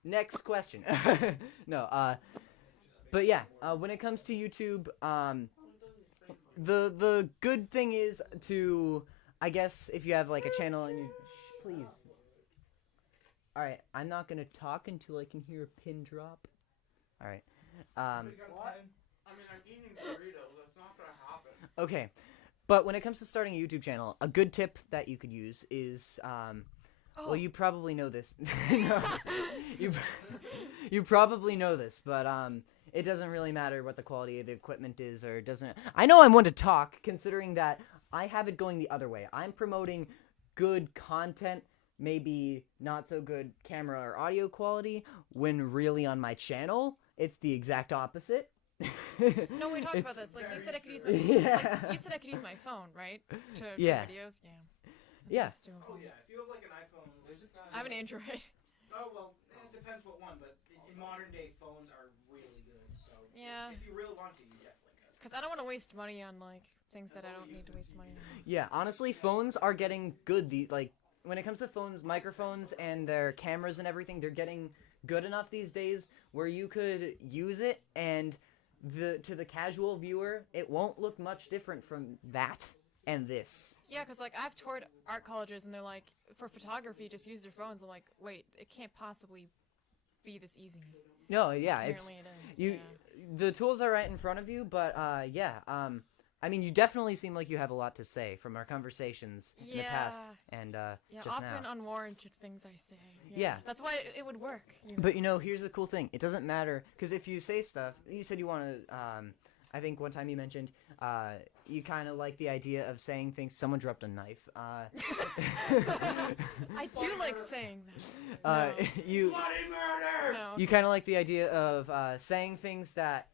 Next question. No, but yeah, when it comes to YouTube, the good thing is to, I guess, if you have like a channel and you, please. All right, I'm not gonna talk until I can hear a pin drop. All right. What? I mean, I'm eating Doritos. That's not gonna happen. Okay, but when it comes to starting a YouTube channel, a good tip that you could use is, well, you probably know this. No, you probably know this, but it doesn't really matter what the quality of the equipment is, or it doesn't. I know I'm one to talk, considering that I have it going the other way. I'm promoting good content, maybe not so good camera or audio quality, when really on my channel, it's the exact opposite. No, we talked about It's- this. Like you said, I could use my. Yeah. Like, you said I could use my phone, right? To Yeah. do videos. Yeah. Yeah. That's doable. Oh yeah, if you have like an iPhone, there's a guy. I have an Android. Oh well, it depends what one, but in modern day phones are really good. So Yeah. if you really want to, you definitely could. Because I don't want to waste money on like things that I don't need to waste money on. Yeah, honestly, phones are getting good. Like when it comes to phones, microphones, and their cameras and everything, they're getting good enough these days where you could use it, and to the casual viewer, it won't look much different from that and this. Yeah, because like I've toured art colleges and they're like, for photography, just use your phones. I'm like, wait, it can't possibly be this easy. No, yeah, it's Apparently it is. you. Yeah. The tools are right in front of you, but yeah, I mean, you definitely seem like you have a lot to say from our conversations in the past and Yeah, just often now. unwarranted things I say. Yeah. That's why it would work. You know? But you know, here's the cool thing. It doesn't matter, because if you say stuff, you said you want to. I think one time you mentioned you kind of like the idea of saying things. Someone dropped a knife. I do like saying that. You Bloody murder! No. you kind of like the idea of saying things that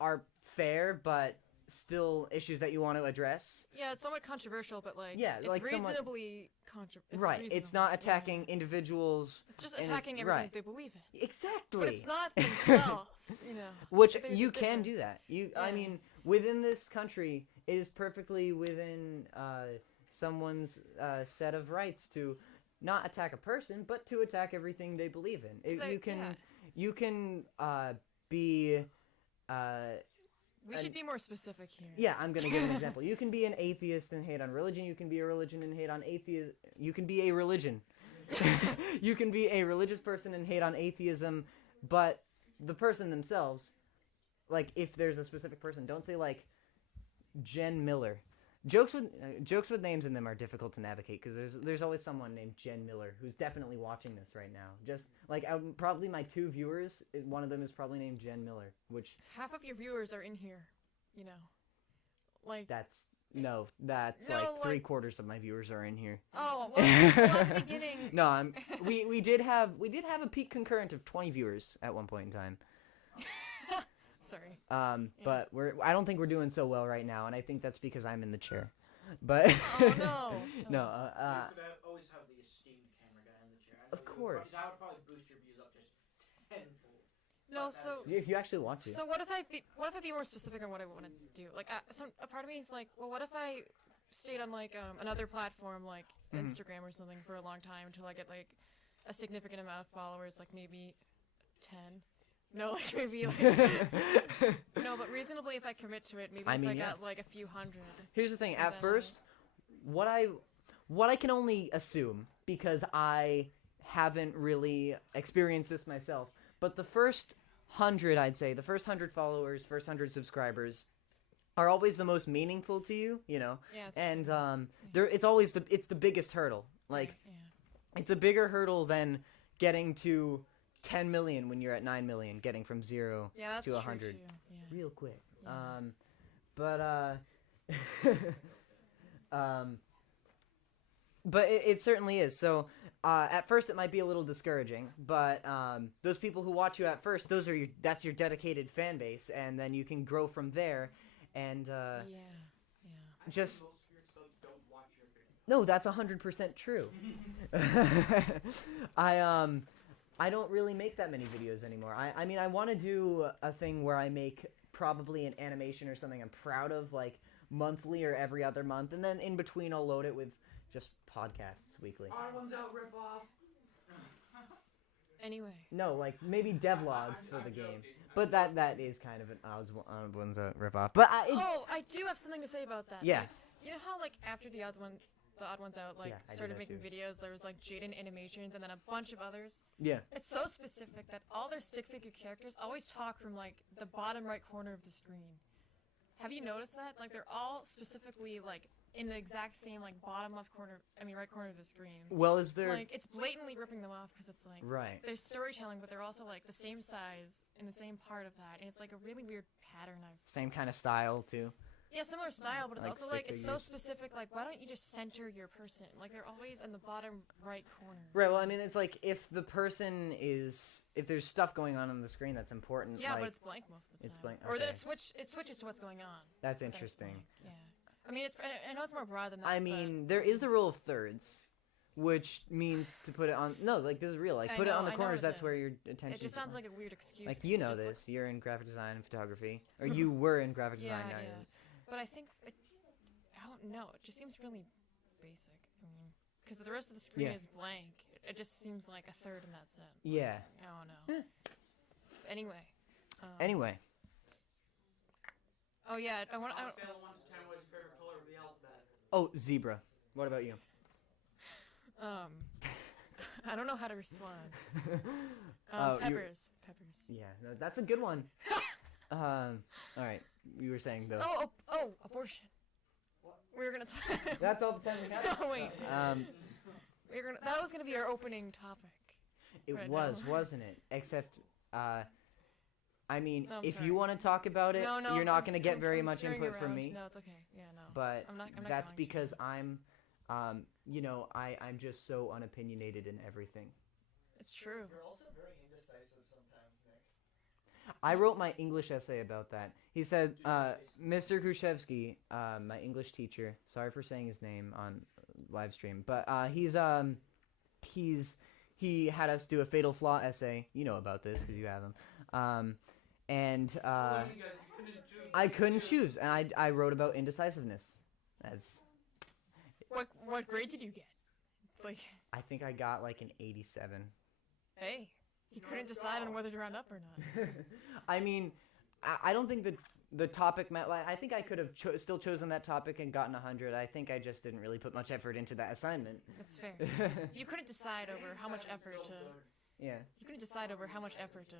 are fair, but still issues that you want to address. Yeah, it's somewhat controversial, but like Yeah, it's like somewhat- reasonably controversial. Right. It's not attacking individuals. It's just and it- attacking everything right. they believe in. Exactly. But it's not themselves, you know. Which There's a you can do difference. that. I Yeah. mean, within this country, it is perfectly within someone's set of rights to not attack a person, but to attack everything they believe in. So, You can, yeah. you can be. We should be more specific here. Yeah, I'm gonna give an example. You can be an atheist and hate on religion. You can be a religion and hate on atheism. You can be a religion. You can be a religious person and hate on atheism, but the person themselves, like if there's a specific person, don't say like Jen Miller. Jokes with names in them are difficult to navigate because there's always someone named Jen Miller who's definitely watching this right now. Just like probably my 2 viewers, one of them is probably named Jen Miller, which Half of your viewers are in here, you know. Like that's No, like like- 3/4 of my viewers are in here. Oh, well, at the beginning. No, we did have a peak concurrent of 20 viewers at one point in time. Sorry. But I don't think we're doing so well right now, and I think that's because I'm in the chair. But Oh no. no, You could always have the esteemed camera guy in the chair. I know Of you would course. That would probably boost your views up just tenfold. No, But so if you actually want to. so what if I be more specific on what I want to do? Like, a part of me is like, well, what if I stayed on like another platform like Mhm. Instagram or something for a long time until I get like a significant amount of followers, like maybe 10. No, like maybe like no, but reasonably if I commit to it, maybe I if mean, I yeah. got like a few hundred. Here's the thing. And At then, first, what I can only assume because I haven't really experienced this myself, but the first 100, I'd say, the first 100 followers, first 100 subscribers, are always the most meaningful to you, you know. Yeah, it's And true. it's always the biggest hurdle. Like yeah. it's a bigger hurdle than getting to 10 million when you're at 9 million, getting from 0 Yeah, that's to true 100 too. Yeah. real quick. Yeah. But it certainly is. So at first it might be a little discouraging, but those people who watch you at first, that's your dedicated fan base, and then you can grow from there. And Yeah. just Most of your subs don't watch your videos. no, that's 100% true. I don't really make that many videos anymore. I mean, I want to do a thing where I make probably an animation or something I'm proud of, like monthly or every other month, and then in between I'll load it with just podcasts weekly. One's out, rip off. Anyway. No, like maybe devlogs for I'm the game, joking. but that is kind of an odd one's a rip off. But Oh, I do have something to say about that. Yeah. Like, you know how like after the odd ones out, like Yeah, I do started that making too. videos. There was like Jaden Animations and then a bunch of others. yeah, It's so specific that all their stick figure characters always talk from like the bottom right corner of the screen. Have you noticed that? Like they're all specifically like in the exact same like right corner of the screen. well, is there Like it's blatantly ripping them off because it's like right? there's storytelling, but they're also like the same size in the same part of that, and it's like a really weird pattern Same kind of style too. Yeah, similar style, but it's Like also stick like it's so figures. specific. Like, why don't you just center your person? Like, they're always in the bottom right corner. Right. Well, I mean, it's like if there's stuff going on the screen that's important. Yeah, like, but it's blank most of the time. It's blank, Or then okay. it switches to what's going on. that's but it's interesting. blank, Yeah. I mean, I know it's more broad than that. I but mean, there is the rule of thirds, which means to put it on. No, like this is real. Like I put it know- on the I know corners. what it That's where is. your attention. it just sounds like a weird excuse. like 'cause you it know just this. looks- You're in graphic design and photography, or you were in graphic yeah, design. Now yeah. you're- But I think I don't know. It just seems really basic. I mean, because the rest of the screen Yeah. is blank. It just seems like a third in that sense. Yeah. I don't know. Anyway. Anyway, Oh yeah, I want. On a scale of 1 to 10, what's your favorite color of the alphabet? oh zebra. What about you? I don't know how to respond. Oh, you- Peppers. Peppers. Yeah, no, that's a good one. All right, you were saying though. Oh, abortion. We were gonna talk. That's all the time we have. No, wait. Um, That was gonna be our opening topic. it Right, was, no. wasn't it? Except, I mean, No, I'm if sorry. you want to talk about it, No, no, you're not I'm going to s- get I'm- very I'm much screwing input from around. me. No, it's okay. Yeah, no. But I'm not that's going to. because I'm just so unopinionated in everything. It's true. You're also very indecisive sometimes, Nick. I wrote my English essay about that. He said, Mr. Kruszewski, my English teacher. Sorry for saying his name on live stream, but he had us do a fatal flaw essay. You know about this because you have him. I couldn't choose, and I wrote about indecisiveness. That's. What grade did you get? It's like, I think I got like an 87. hey, you couldn't decide on whether to round up or not. I mean, I don't think that the topic meant. Like, I think I could have still chosen that topic and gotten 100. I think I just didn't really put much effort into that assignment. That's fair. You couldn't decide over how much effort to. Yeah. You couldn't decide over how much effort to.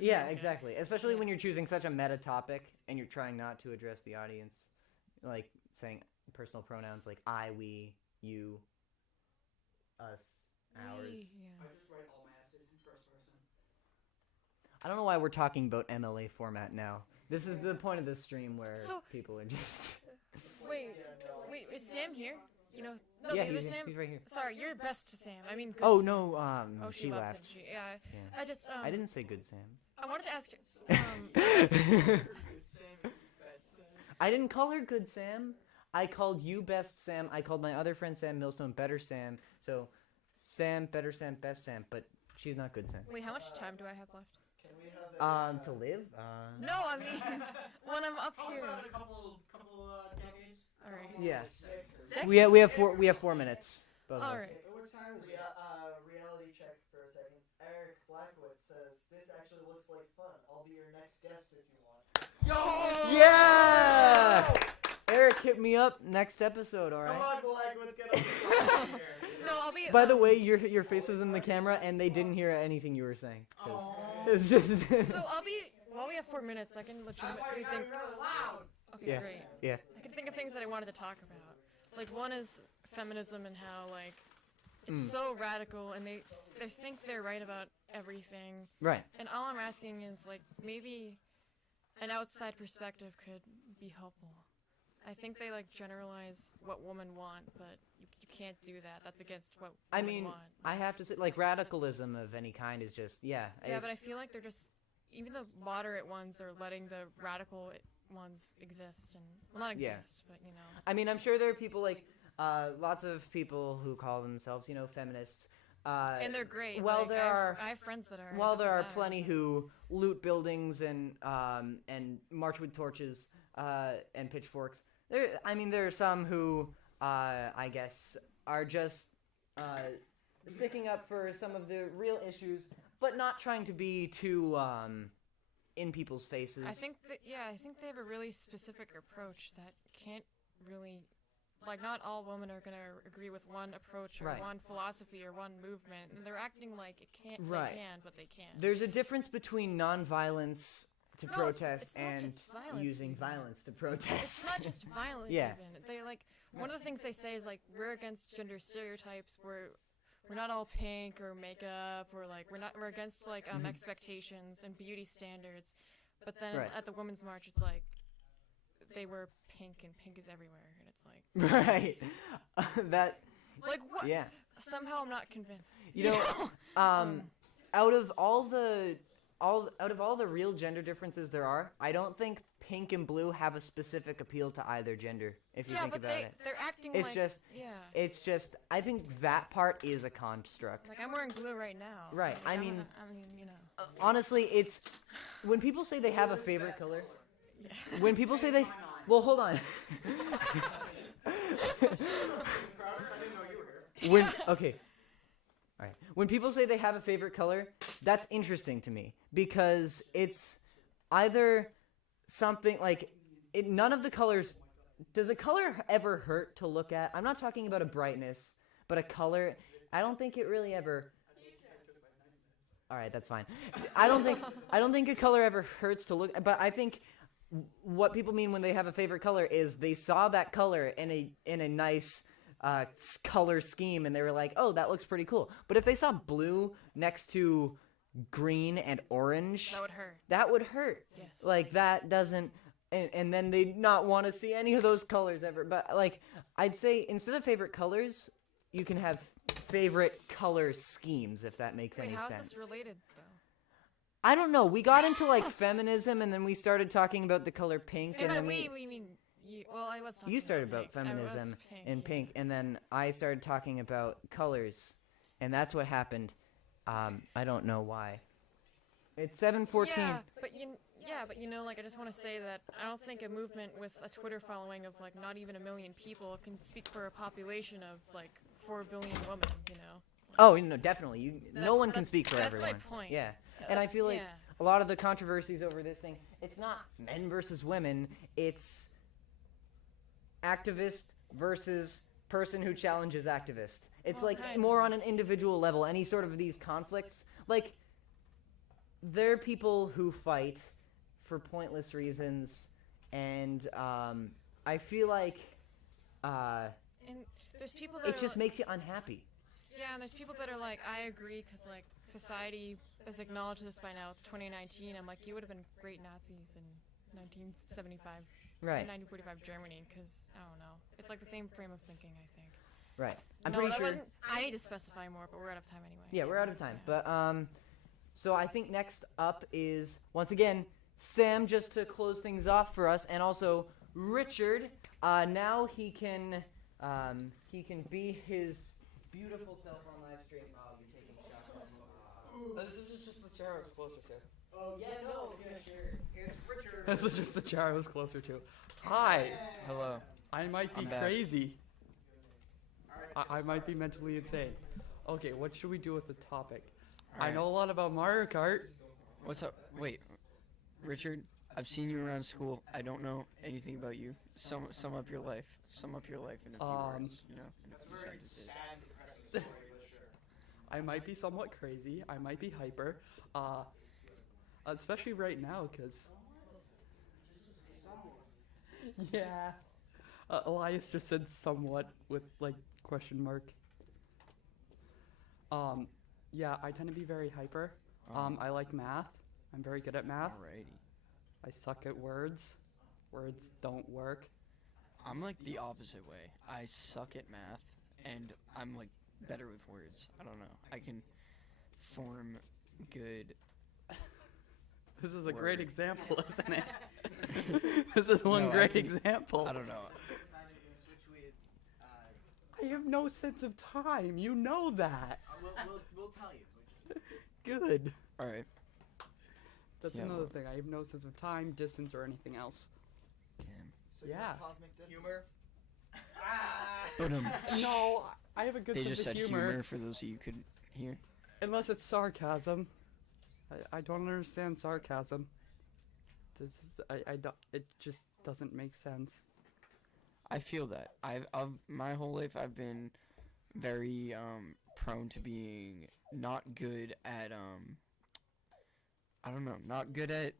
Yeah, exactly. Especially when you're choosing such a meta topic and you're trying not to address the audience, like saying personal pronouns like I, we, you, us, ours. Yeah. I just write all my essays in first person. I don't know why we're talking about MLA format now. This is the point of this stream where So- people are just. Wait, is Sam here? You know, no, Yeah, the other he's Sam. right here. Sorry, you're best to Sam. I mean, good Oh Sam. no, Oh, she left. didn't she? Yeah. Yeah. I just I didn't say good Sam. I wanted to ask you. I didn't call her good Sam. I called you best Sam. I called my other friend Sam Millstone better Sam. So Sam, better Sam, best Sam. But she's not good Sam. Wait, how much time do I have left? Can we have To live? No, I mean when I'm up How here. about a couple decades? All right. Yeah. Dec- We have 4 minutes. Both of All us. right. What time is reality check for a second. Eric Blackwood says this actually looks like fun. I'll be your next guest if you want. Yeah! Eric, hit me up next episode, all Come right? on, Blackwood, get up here. No, I'll be. By the way, your face was in the camera, and they didn't hear anything you were saying. It's just- So I'll be. While we have 4 minutes, I can legitimately think. Okay, Yeah. great. Yeah. I can think of things that I wanted to talk about. Like one is feminism and how like it's so radical, and they think they're right about everything. Right. And all I'm asking is like maybe an outside perspective could be helpful. I think they like generalize what women want, but you can't do that. That's against what I women mean, want. I have to say, like, radicalism of any kind is just, yeah. Yeah, but I it's- feel like they're just even the moderate ones are letting the radical ones exist, and well, not Yeah. exist, but you know. I mean, I'm sure there are people like, lots of people who call themselves, feminists. And they're great. Well, like, there I have friends that are. it Well, there doesn't are matter. plenty who loot buildings and march with torches and pitchforks. There are some who I guess are just sticking up for some of the real issues, but not trying to be too in people's faces. I think they have a really specific approach that can't really, like, not all women are gonna agree with one approach or Right. one philosophy or one movement. And they're acting like it can't. Right. They can, but they can't. There's a difference between nonviolence to No, protest it's not and just violence using even. violence to protest. It's not just violent. Yeah. Even they like one of the things they say is like we're against gender stereotypes. We're not all pink or makeup or like we're against like expectations and beauty standards. But then Right. at the Women's March, it's like they wear pink and pink is everywhere, and it's like Right. That. like what? Yeah. Somehow I'm not convinced. You know, out of all the real gender differences there are, I don't think pink and blue have a specific appeal to either gender. If you Yeah, think but about it, they're acting it's like just it's just I think that part is a construct. like I'm wearing blue right now. Right, Like, I mean- you know. Honestly, it's when people say they have a favorite color. When people say they, well, hold on. Okay. All right. When people say they have a favorite color, that's interesting to me because it's either something like none of the colors. Does a color ever hurt to look at? I'm not talking about a brightness, but a color. I don't think it really ever. All right, that's fine. I don't think a color ever hurts to look. But I think what people mean when they have a favorite color is they saw that color in a nice color scheme and they were like, oh, that looks pretty cool. But if they saw blue next to green and orange, That would hurt. that would hurt. Yes. Like that doesn't, and then they not want to see any of those colors ever. But like I'd say instead of favorite colors, you can have favorite color schemes if that makes Wait, any how is sense. this related though? I don't know. We got into like feminism, and then we started talking about the color pink, and then we mean you. Well, I was talking. you started about pink. I was feminism pink, and yeah. pink, and then I started talking about colors, and that's what happened. I don't know why. It's 7:14. But you know, like I just want to say that I don't think a movement with a Twitter following of like not even 1 million people can speak for a population of like 4 billion women. You know. Oh, no, definitely. No That's- one can that's- speak for that's everyone. my point. Yeah, and I feel like yeah. a lot of the controversies over this thing, it's not men versus women. It's activist versus person who challenges activist. It's Well, like kind more of. on an individual level. Any sort of these conflicts, like there are people who fight for pointless reasons, and I feel like And there's people that it are just like, makes you unhappy. yeah, and there's people that are like, I agree, because like society has acknowledged this by now. It's 2019. I'm like, you would have been great Nazis in 1975, Right, 1945 Germany, because I don't know. It's like the same frame of thinking, I think. right. I'm No, pretty that sure. wasn't- I need to specify more, but we're out of time anyway. Yeah, we're out of time. Yeah. But so I think next up is once again Sam, just to close things off for us, and also Richard. Now he can be his beautiful self on live stream. Oh, you're taking shots. This is just the chair I was closer to. Oh yeah, no, yeah, sure. It's Richard. This is just the chair I was closer to. Hi. Hello. I might be I'm back. crazy. I might be mentally insane. Okay, what should we do with the topic? I Alright. know a lot about Mario Kart. What's up? Wait, Richard. I've seen you around school. I don't know anything about you. Sum up your life. Sum up your life in a few words. You know, in a few sentences. Sad, depressing story, but sure. I might be somewhat crazy. I might be hyper. Especially right now, because... Yeah. Elias just said somewhat with, like, question mark. Yeah, I tend to be very hyper. I like math. I'm very good at math. Alrighty. I suck at words. Words don't work. I'm like the opposite way. I suck at math, and I'm like better with words. I don't know. I can form good. This is a great Word. example, isn't it? This is one No, I great can- example. I don't know. I have no sense of time. You know that. We'll tell you. Good. All right. That's Yeah, another well- thing. I have no sense of time, distance, or anything else. Damn. So you're Yeah. cosmic Humor. dissonance. But No, I have a good they sense just of said humor for those of you who couldn't hear. Unless it's sarcasm. I don't understand sarcasm. This is, I don't, it just doesn't make sense. I feel that. Of my whole life I've been very prone to being not good at I don't know, not good at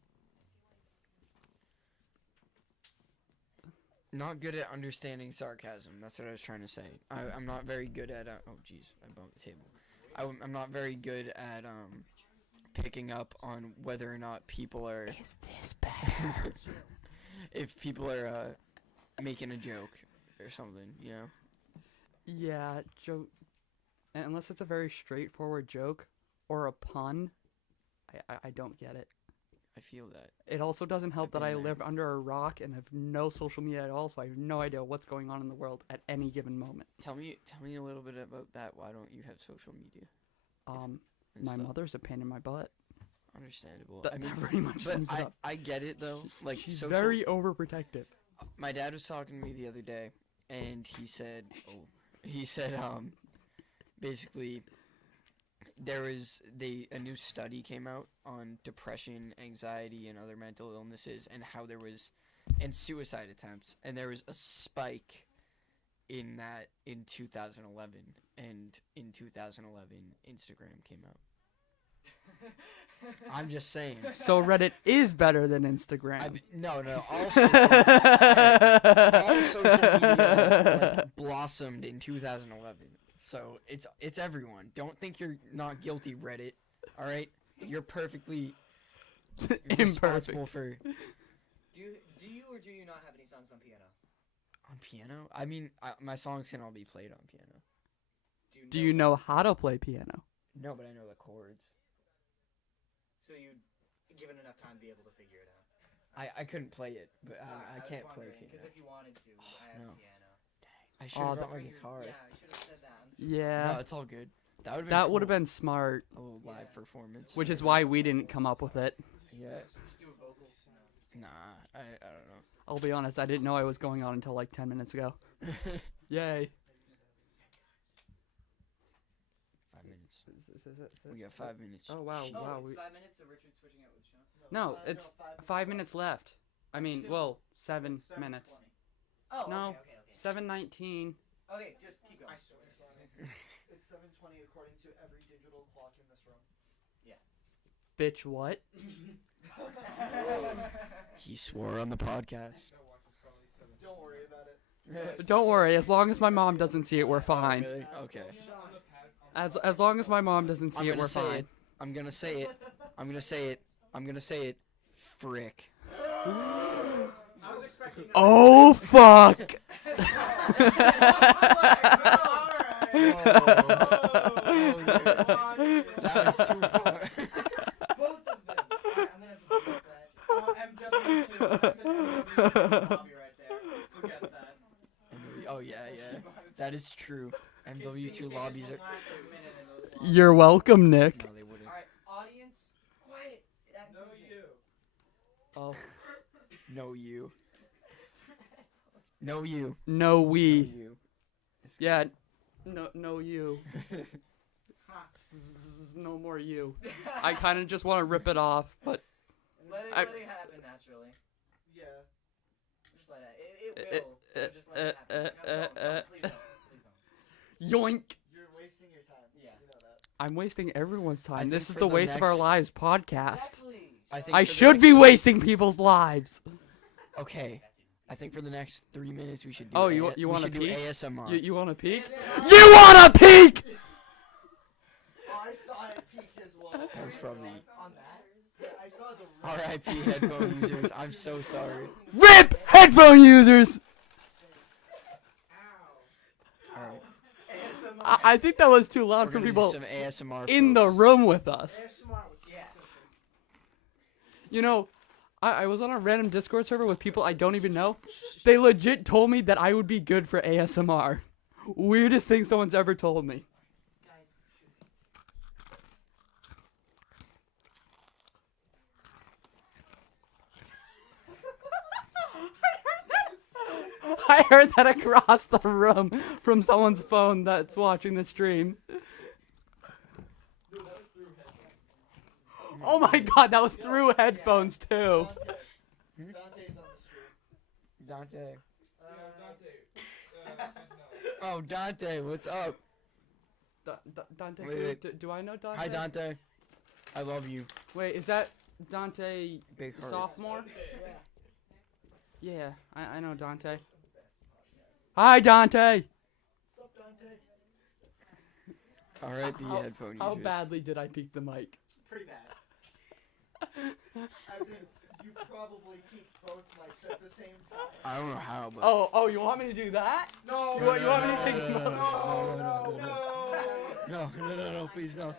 understanding sarcasm. That's what I was trying to say. I'm not very good at oh jeez, I bumped the table. I'm not very good at picking up on whether or not people are Is this better? if people are making a joke or something, you know. Yeah, joke. Unless it's a very straightforward joke or a pun, I don't get it. I feel that. It also doesn't help that been I there. live under a rock and have no social media at all, so I have no idea what's going on in the world at any given moment. Tell me a little bit about that. Why don't you have social media? and My stuff? mother's a pain in my butt. Understandable. That, I mean, that pretty much but sums it up. I get it though. Like She's social, very overprotective. My dad was talking to me the other day, and he said, basically, there is a new study came out on depression, anxiety, and other mental illnesses, and how there was, and suicide attempts, and there was a spike in that in 2011, and in 2011, Instagram came out. I'm just saying. So Reddit is better than Instagram. No. All social media like, blossomed in 2011. So it's everyone. Don't think you're not guilty, Reddit. All right, you're perfectly responsible Imperfect. for Do you or do you not have any songs on piano? on piano. I mean, my songs can all be played on piano. Do you know how to play piano? No, but I know the chords. So you given enough time to be able to figure it out. I couldn't play it, but I can't play Because piano. if you wanted to, I have no. piano. I should Oh, have that- brought my guitar. Yeah, I should have said that. I'm so Yeah. No, it's all good. That would have been smart. a little live performance. Which is why we didn't come up with it. Yeah. Just do a vocal. Nah, I don't know. I'll be honest, I didn't know I was going on until like 10 minutes ago. Yay. 5 minutes. We got 5 minutes. Oh, wow. Oh, wow. it's We... 5 minutes, so Richard's switching out with Sean. No, it's 5 minutes left. I mean, well, 7 minutes. Oh, No. okay. 7:19. Okay, just keep going. I swear. It's 7:20 according to every digital clock in this room. Bitch, what? He swore on the podcast. Don't worry about it. Don't worry, as long as my mom doesn't see it, we're fine. Really? Okay. As long as my mom doesn't see I'm it, gonna we're say fine. it. I'm gonna say it. I'm gonna say it. I'm gonna say it. Frick. I was expecting. Oh fuck! That was too far. Both of them. Alright, I'm gonna have to delete that. MW2. That's an MW2 lobby right there. Who gets that? Oh yeah. That is true. MW2 lobbies are. You're welcome, Nick. No, they wouldn't. Alright, audience, quiet. That includes me. Oh. No you. No you. No, we. No you. Yeah. No, you. No more you. I kind of just want to rip it off, but Let it happen naturally. Yeah. Just let it. It will. So just let it happen. No, don't. Please don't. Please don't. yoink. You're wasting your time. Yeah. You know that. I'm wasting everyone's I time. think This is for the the Waste of Our next- Lives podcast. Exactly. I for the should be next- wasting people's lives. Okay. I think for the next 3 minutes we should do. Oh, you we wanna should do peek? ASMR. You want to peek? You want to peek? I saw it peak as well. That's probably. On that? Yeah, I saw the. R.I.P. headphone users. I'm so sorry. RIP headphone users. Alright. I think that was too loud We're for gonna people do some ASMR. in the folks. room with us. ASMR with Yeah. Simpson. You know, I was on a random Discord server with people I don't even know. They legit told me that I would be good for ASMR. Weirdest thing someone's ever told me. I heard that across the room from someone's phone that's watching the stream. Oh my god, that was through headphones too. Dante's on the street. Dante. Oh, Dante, what's up? Dante, Wait. do I know Dante? Hi, Dante. I love you. Wait, is that Dante Big heart. sophomore? Yeah, I know Dante. Hi, Dante. Sup, Dante? R.I.P. headphone users. How badly did I peek the mic? Pretty bad. As in, you probably peaked both mics at the same time. I don't know how, but. Oh, you want me to do that? No. You want me to peek the mic? No, please no.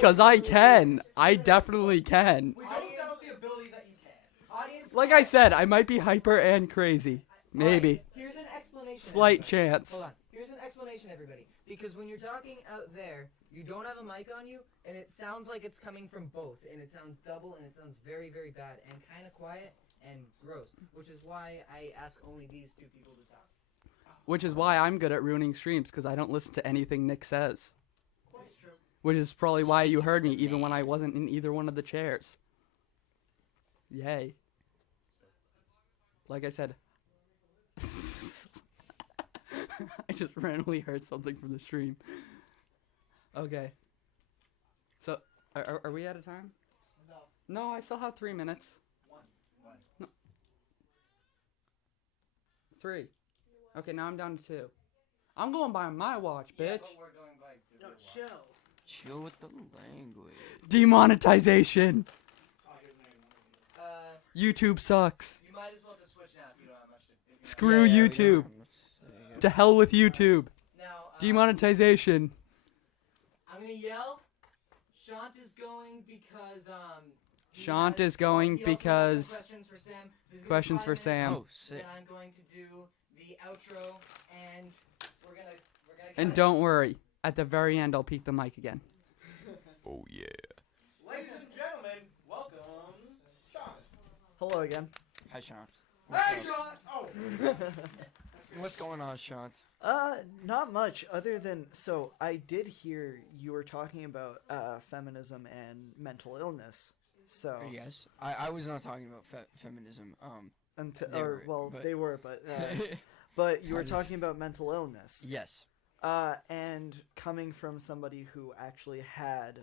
Cause I can. I definitely can. We don't doubt the ability that you can. Audience, Like I said, I might be hyper and crazy. Maybe. here's an explanation. Slight everybody. chance. Hold on. Here's an explanation, everybody. Because when you're talking out there, you don't have a mic on you, and it sounds like it's coming from both, and it sounds double, and it sounds very, very bad, and kind of quiet and gross. Which is why I ask only these two people to talk. Which is why I'm good at ruining streams, because I don't listen to anything Nick says. That's true. Which is probably why you heard me even when I wasn't in either one of the chairs. Yay. Like I said. I just randomly heard something from the stream. Okay. So, are we out of time? No. No, I still have 3 minutes. One. No. 3. Okay, now I'm down to 2. I'm going by my watch, bitch. Yeah, but we're going by the No, real watch. chill. Chill with the language. Demonetization. YouTube sucks. You might as well just switch now if you don't have much to. If you Screw Yeah, we don't YouTube. have much to say. To hell with YouTube. Now, Demonetization. I'm gonna yell. Shant is going because Shant has- is going he also has some because questions for Sam. This is gonna be questions 5 for minutes, Sam. Oh, sick. Then I'm going to do the outro, and we're gonna And cut it. don't worry, at the very end I'll peek the mic again. Oh yeah. Ladies and gentlemen, welcome, Sean. Hello again. Hi, Shant. Hey, Sean! Oh! What's going on, Shant? Not much other than, so I did hear you were talking about feminism and mental illness. So Yes, I was not talking about feminism. They were, but- they were, but you were I just- talking about mental illness. Yes. And coming from somebody who actually had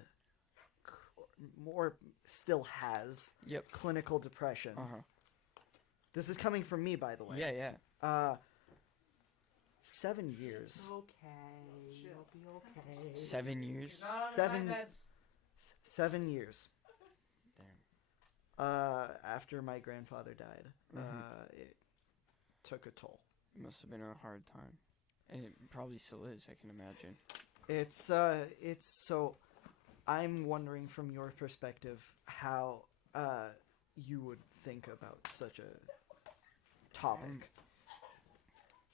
still has Yep. clinical depression. Uh huh. This is coming from me, by the way. Yeah, yeah. 7 years. Okay, you'll be okay. 7 years. Not on Seven- 5 beds. 7 years. Damn. After my grandfather died, Mhm. it took a toll. It must have been a hard time, and it probably still is. I can imagine. It's so. I'm wondering from your perspective how you would think about such a topic.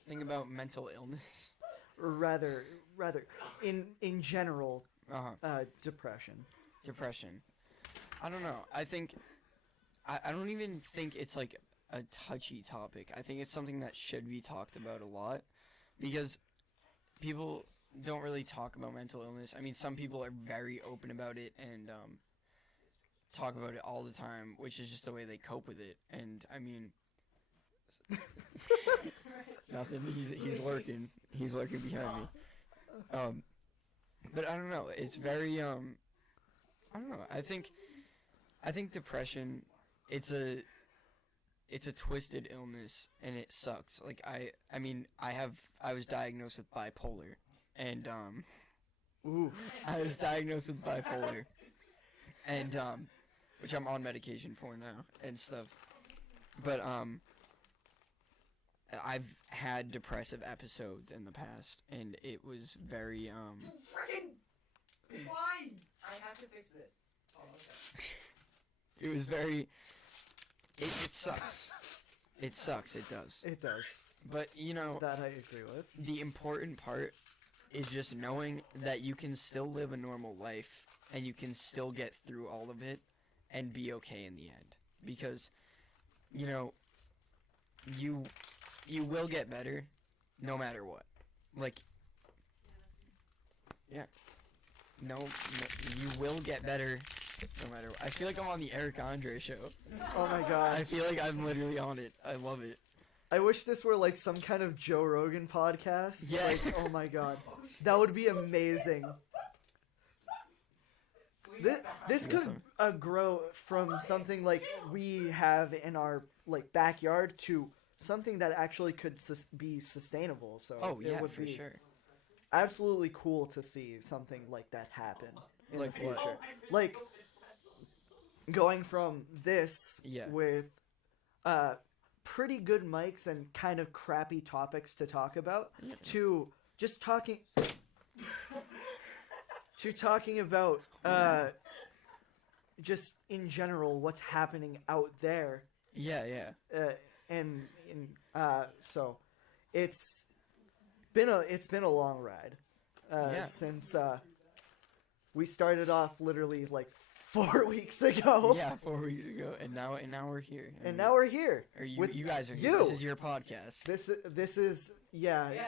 Think about mental illness. Or rather, in general, Uh-huh. depression. Depression. I don't know. I think I don't even think it's like a touchy topic. I think it's something that should be talked about a lot because people don't really talk about mental illness. I mean, some people are very open about it and talk about it all the time, which is just the way they cope with it. And I mean, nothing. He's lurking. He's lurking behind me. But I don't know. It's very I don't know. I think depression. It's a twisted illness and it sucks. Like I mean I was diagnosed with bipolar and Ooh. I was diagnosed with bipolar and which I'm on medication for now and stuff. But I've had depressive episodes in the past and it was very Freaking! Why? I have to fix this. Oh, okay. it was very it sucks. It sucks, it does. It does. But you know, That I agree with. the important part is just knowing that you can still live a normal life and you can still get through all of it and be okay in the end. Because, you know, you will get better no matter what. Like, yeah. No, you will get better no matter what. I feel like I'm on the Eric Andre show. Oh my god. I feel like I'm literally on it. I love it. I wish this were like some kind of Joe Rogan podcast. Yeah. Like, oh my god. That would be amazing. This could grow from something like we have in our like backyard to something that actually could be sustainable. So Oh it yeah, would for be sure. absolutely cool to see something like that happen in Like the what? future. Like going from this Yeah. with pretty good mics and kind of crappy topics to talk about to just talking about just in general what's happening out there. Yeah, yeah. So it's been a long ride Yeah. since we started off literally like 4 weeks ago. Yeah, 4 weeks ago, and now we're here. I And mean, now we're here. or you, with you guys are here. you. This is your podcast. This is yeah. Yeah.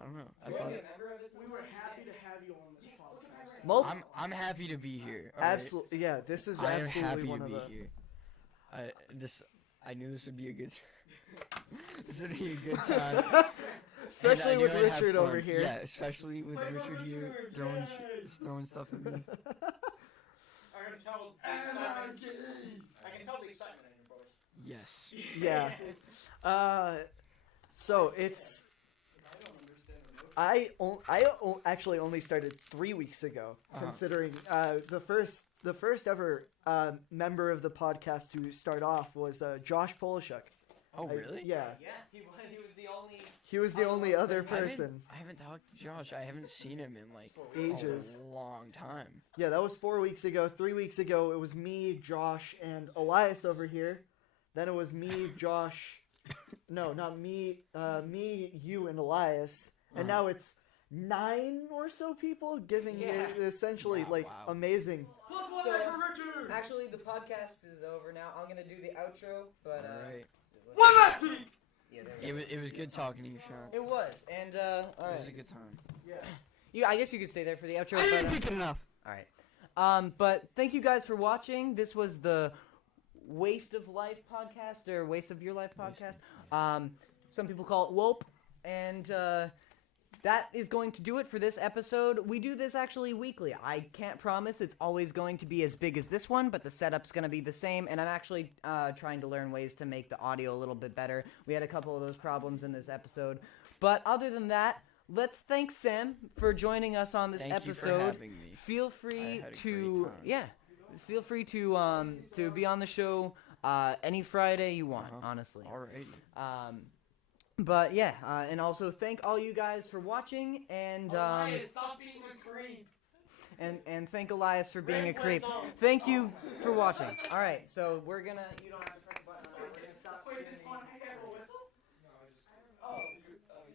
I don't know. I You wanna thought be a member of it? We were happy to have you on this podcast. I'm happy to be here. all right? Absolutely, yeah. This is I am absolutely happy one to of be the. here. I knew this would be a good. This would be a good time. Especially And I with knew I'd have Richard over fun. here. Yeah, especially with Richard here throwing stuff at me. I can tell the excitement. I can tell the excitement in your voice. Yes. Yeah. So it's. I actually only started 3 weeks ago, considering the first ever member of the podcast to start off was Josh Polishuk. Oh really? Yeah. Yeah, he was the only. He was the only other I person. haven't talked to Josh. I haven't seen him in like Ages. a long time. Yeah, that was 4 weeks ago. 3 weeks ago, it was me, Josh, and Elias over here. Then it was me, Josh. No, not me. Me, you, and Elias. And now it's 9 or so people giving it essentially Wow. amazing. So, actually, the podcast is over now. I'm gonna do the outro, but All right. One last thing. yeah, there we go. It was good talking to you, Sean. It was, and all It was a right. good time. You, I guess you could stay there for the outro. I but, didn't speak enough. all right. But thank you guys for watching. This was the Waste of Life podcast or Waste of Your Life podcast. Some people call it WOPE, and that is going to do it for this episode. We do this actually weekly. I can't promise it's always going to be as big as this one, but the setup's going to be the same, and I'm actually trying to learn ways to make the audio a little bit better. We had a couple of those problems in this episode. But other than that, let's thank Sam for joining us on this Thank episode. you for having me. Feel free had a to great time. feel free to be on the show any Friday you want, honestly. Alrighty. But yeah, and also thank all you guys for watching, and Stop being a creep. and thank Elias for being a Red creep. whistle. Thank you for watching. All right, so we're gonna. You don't have to.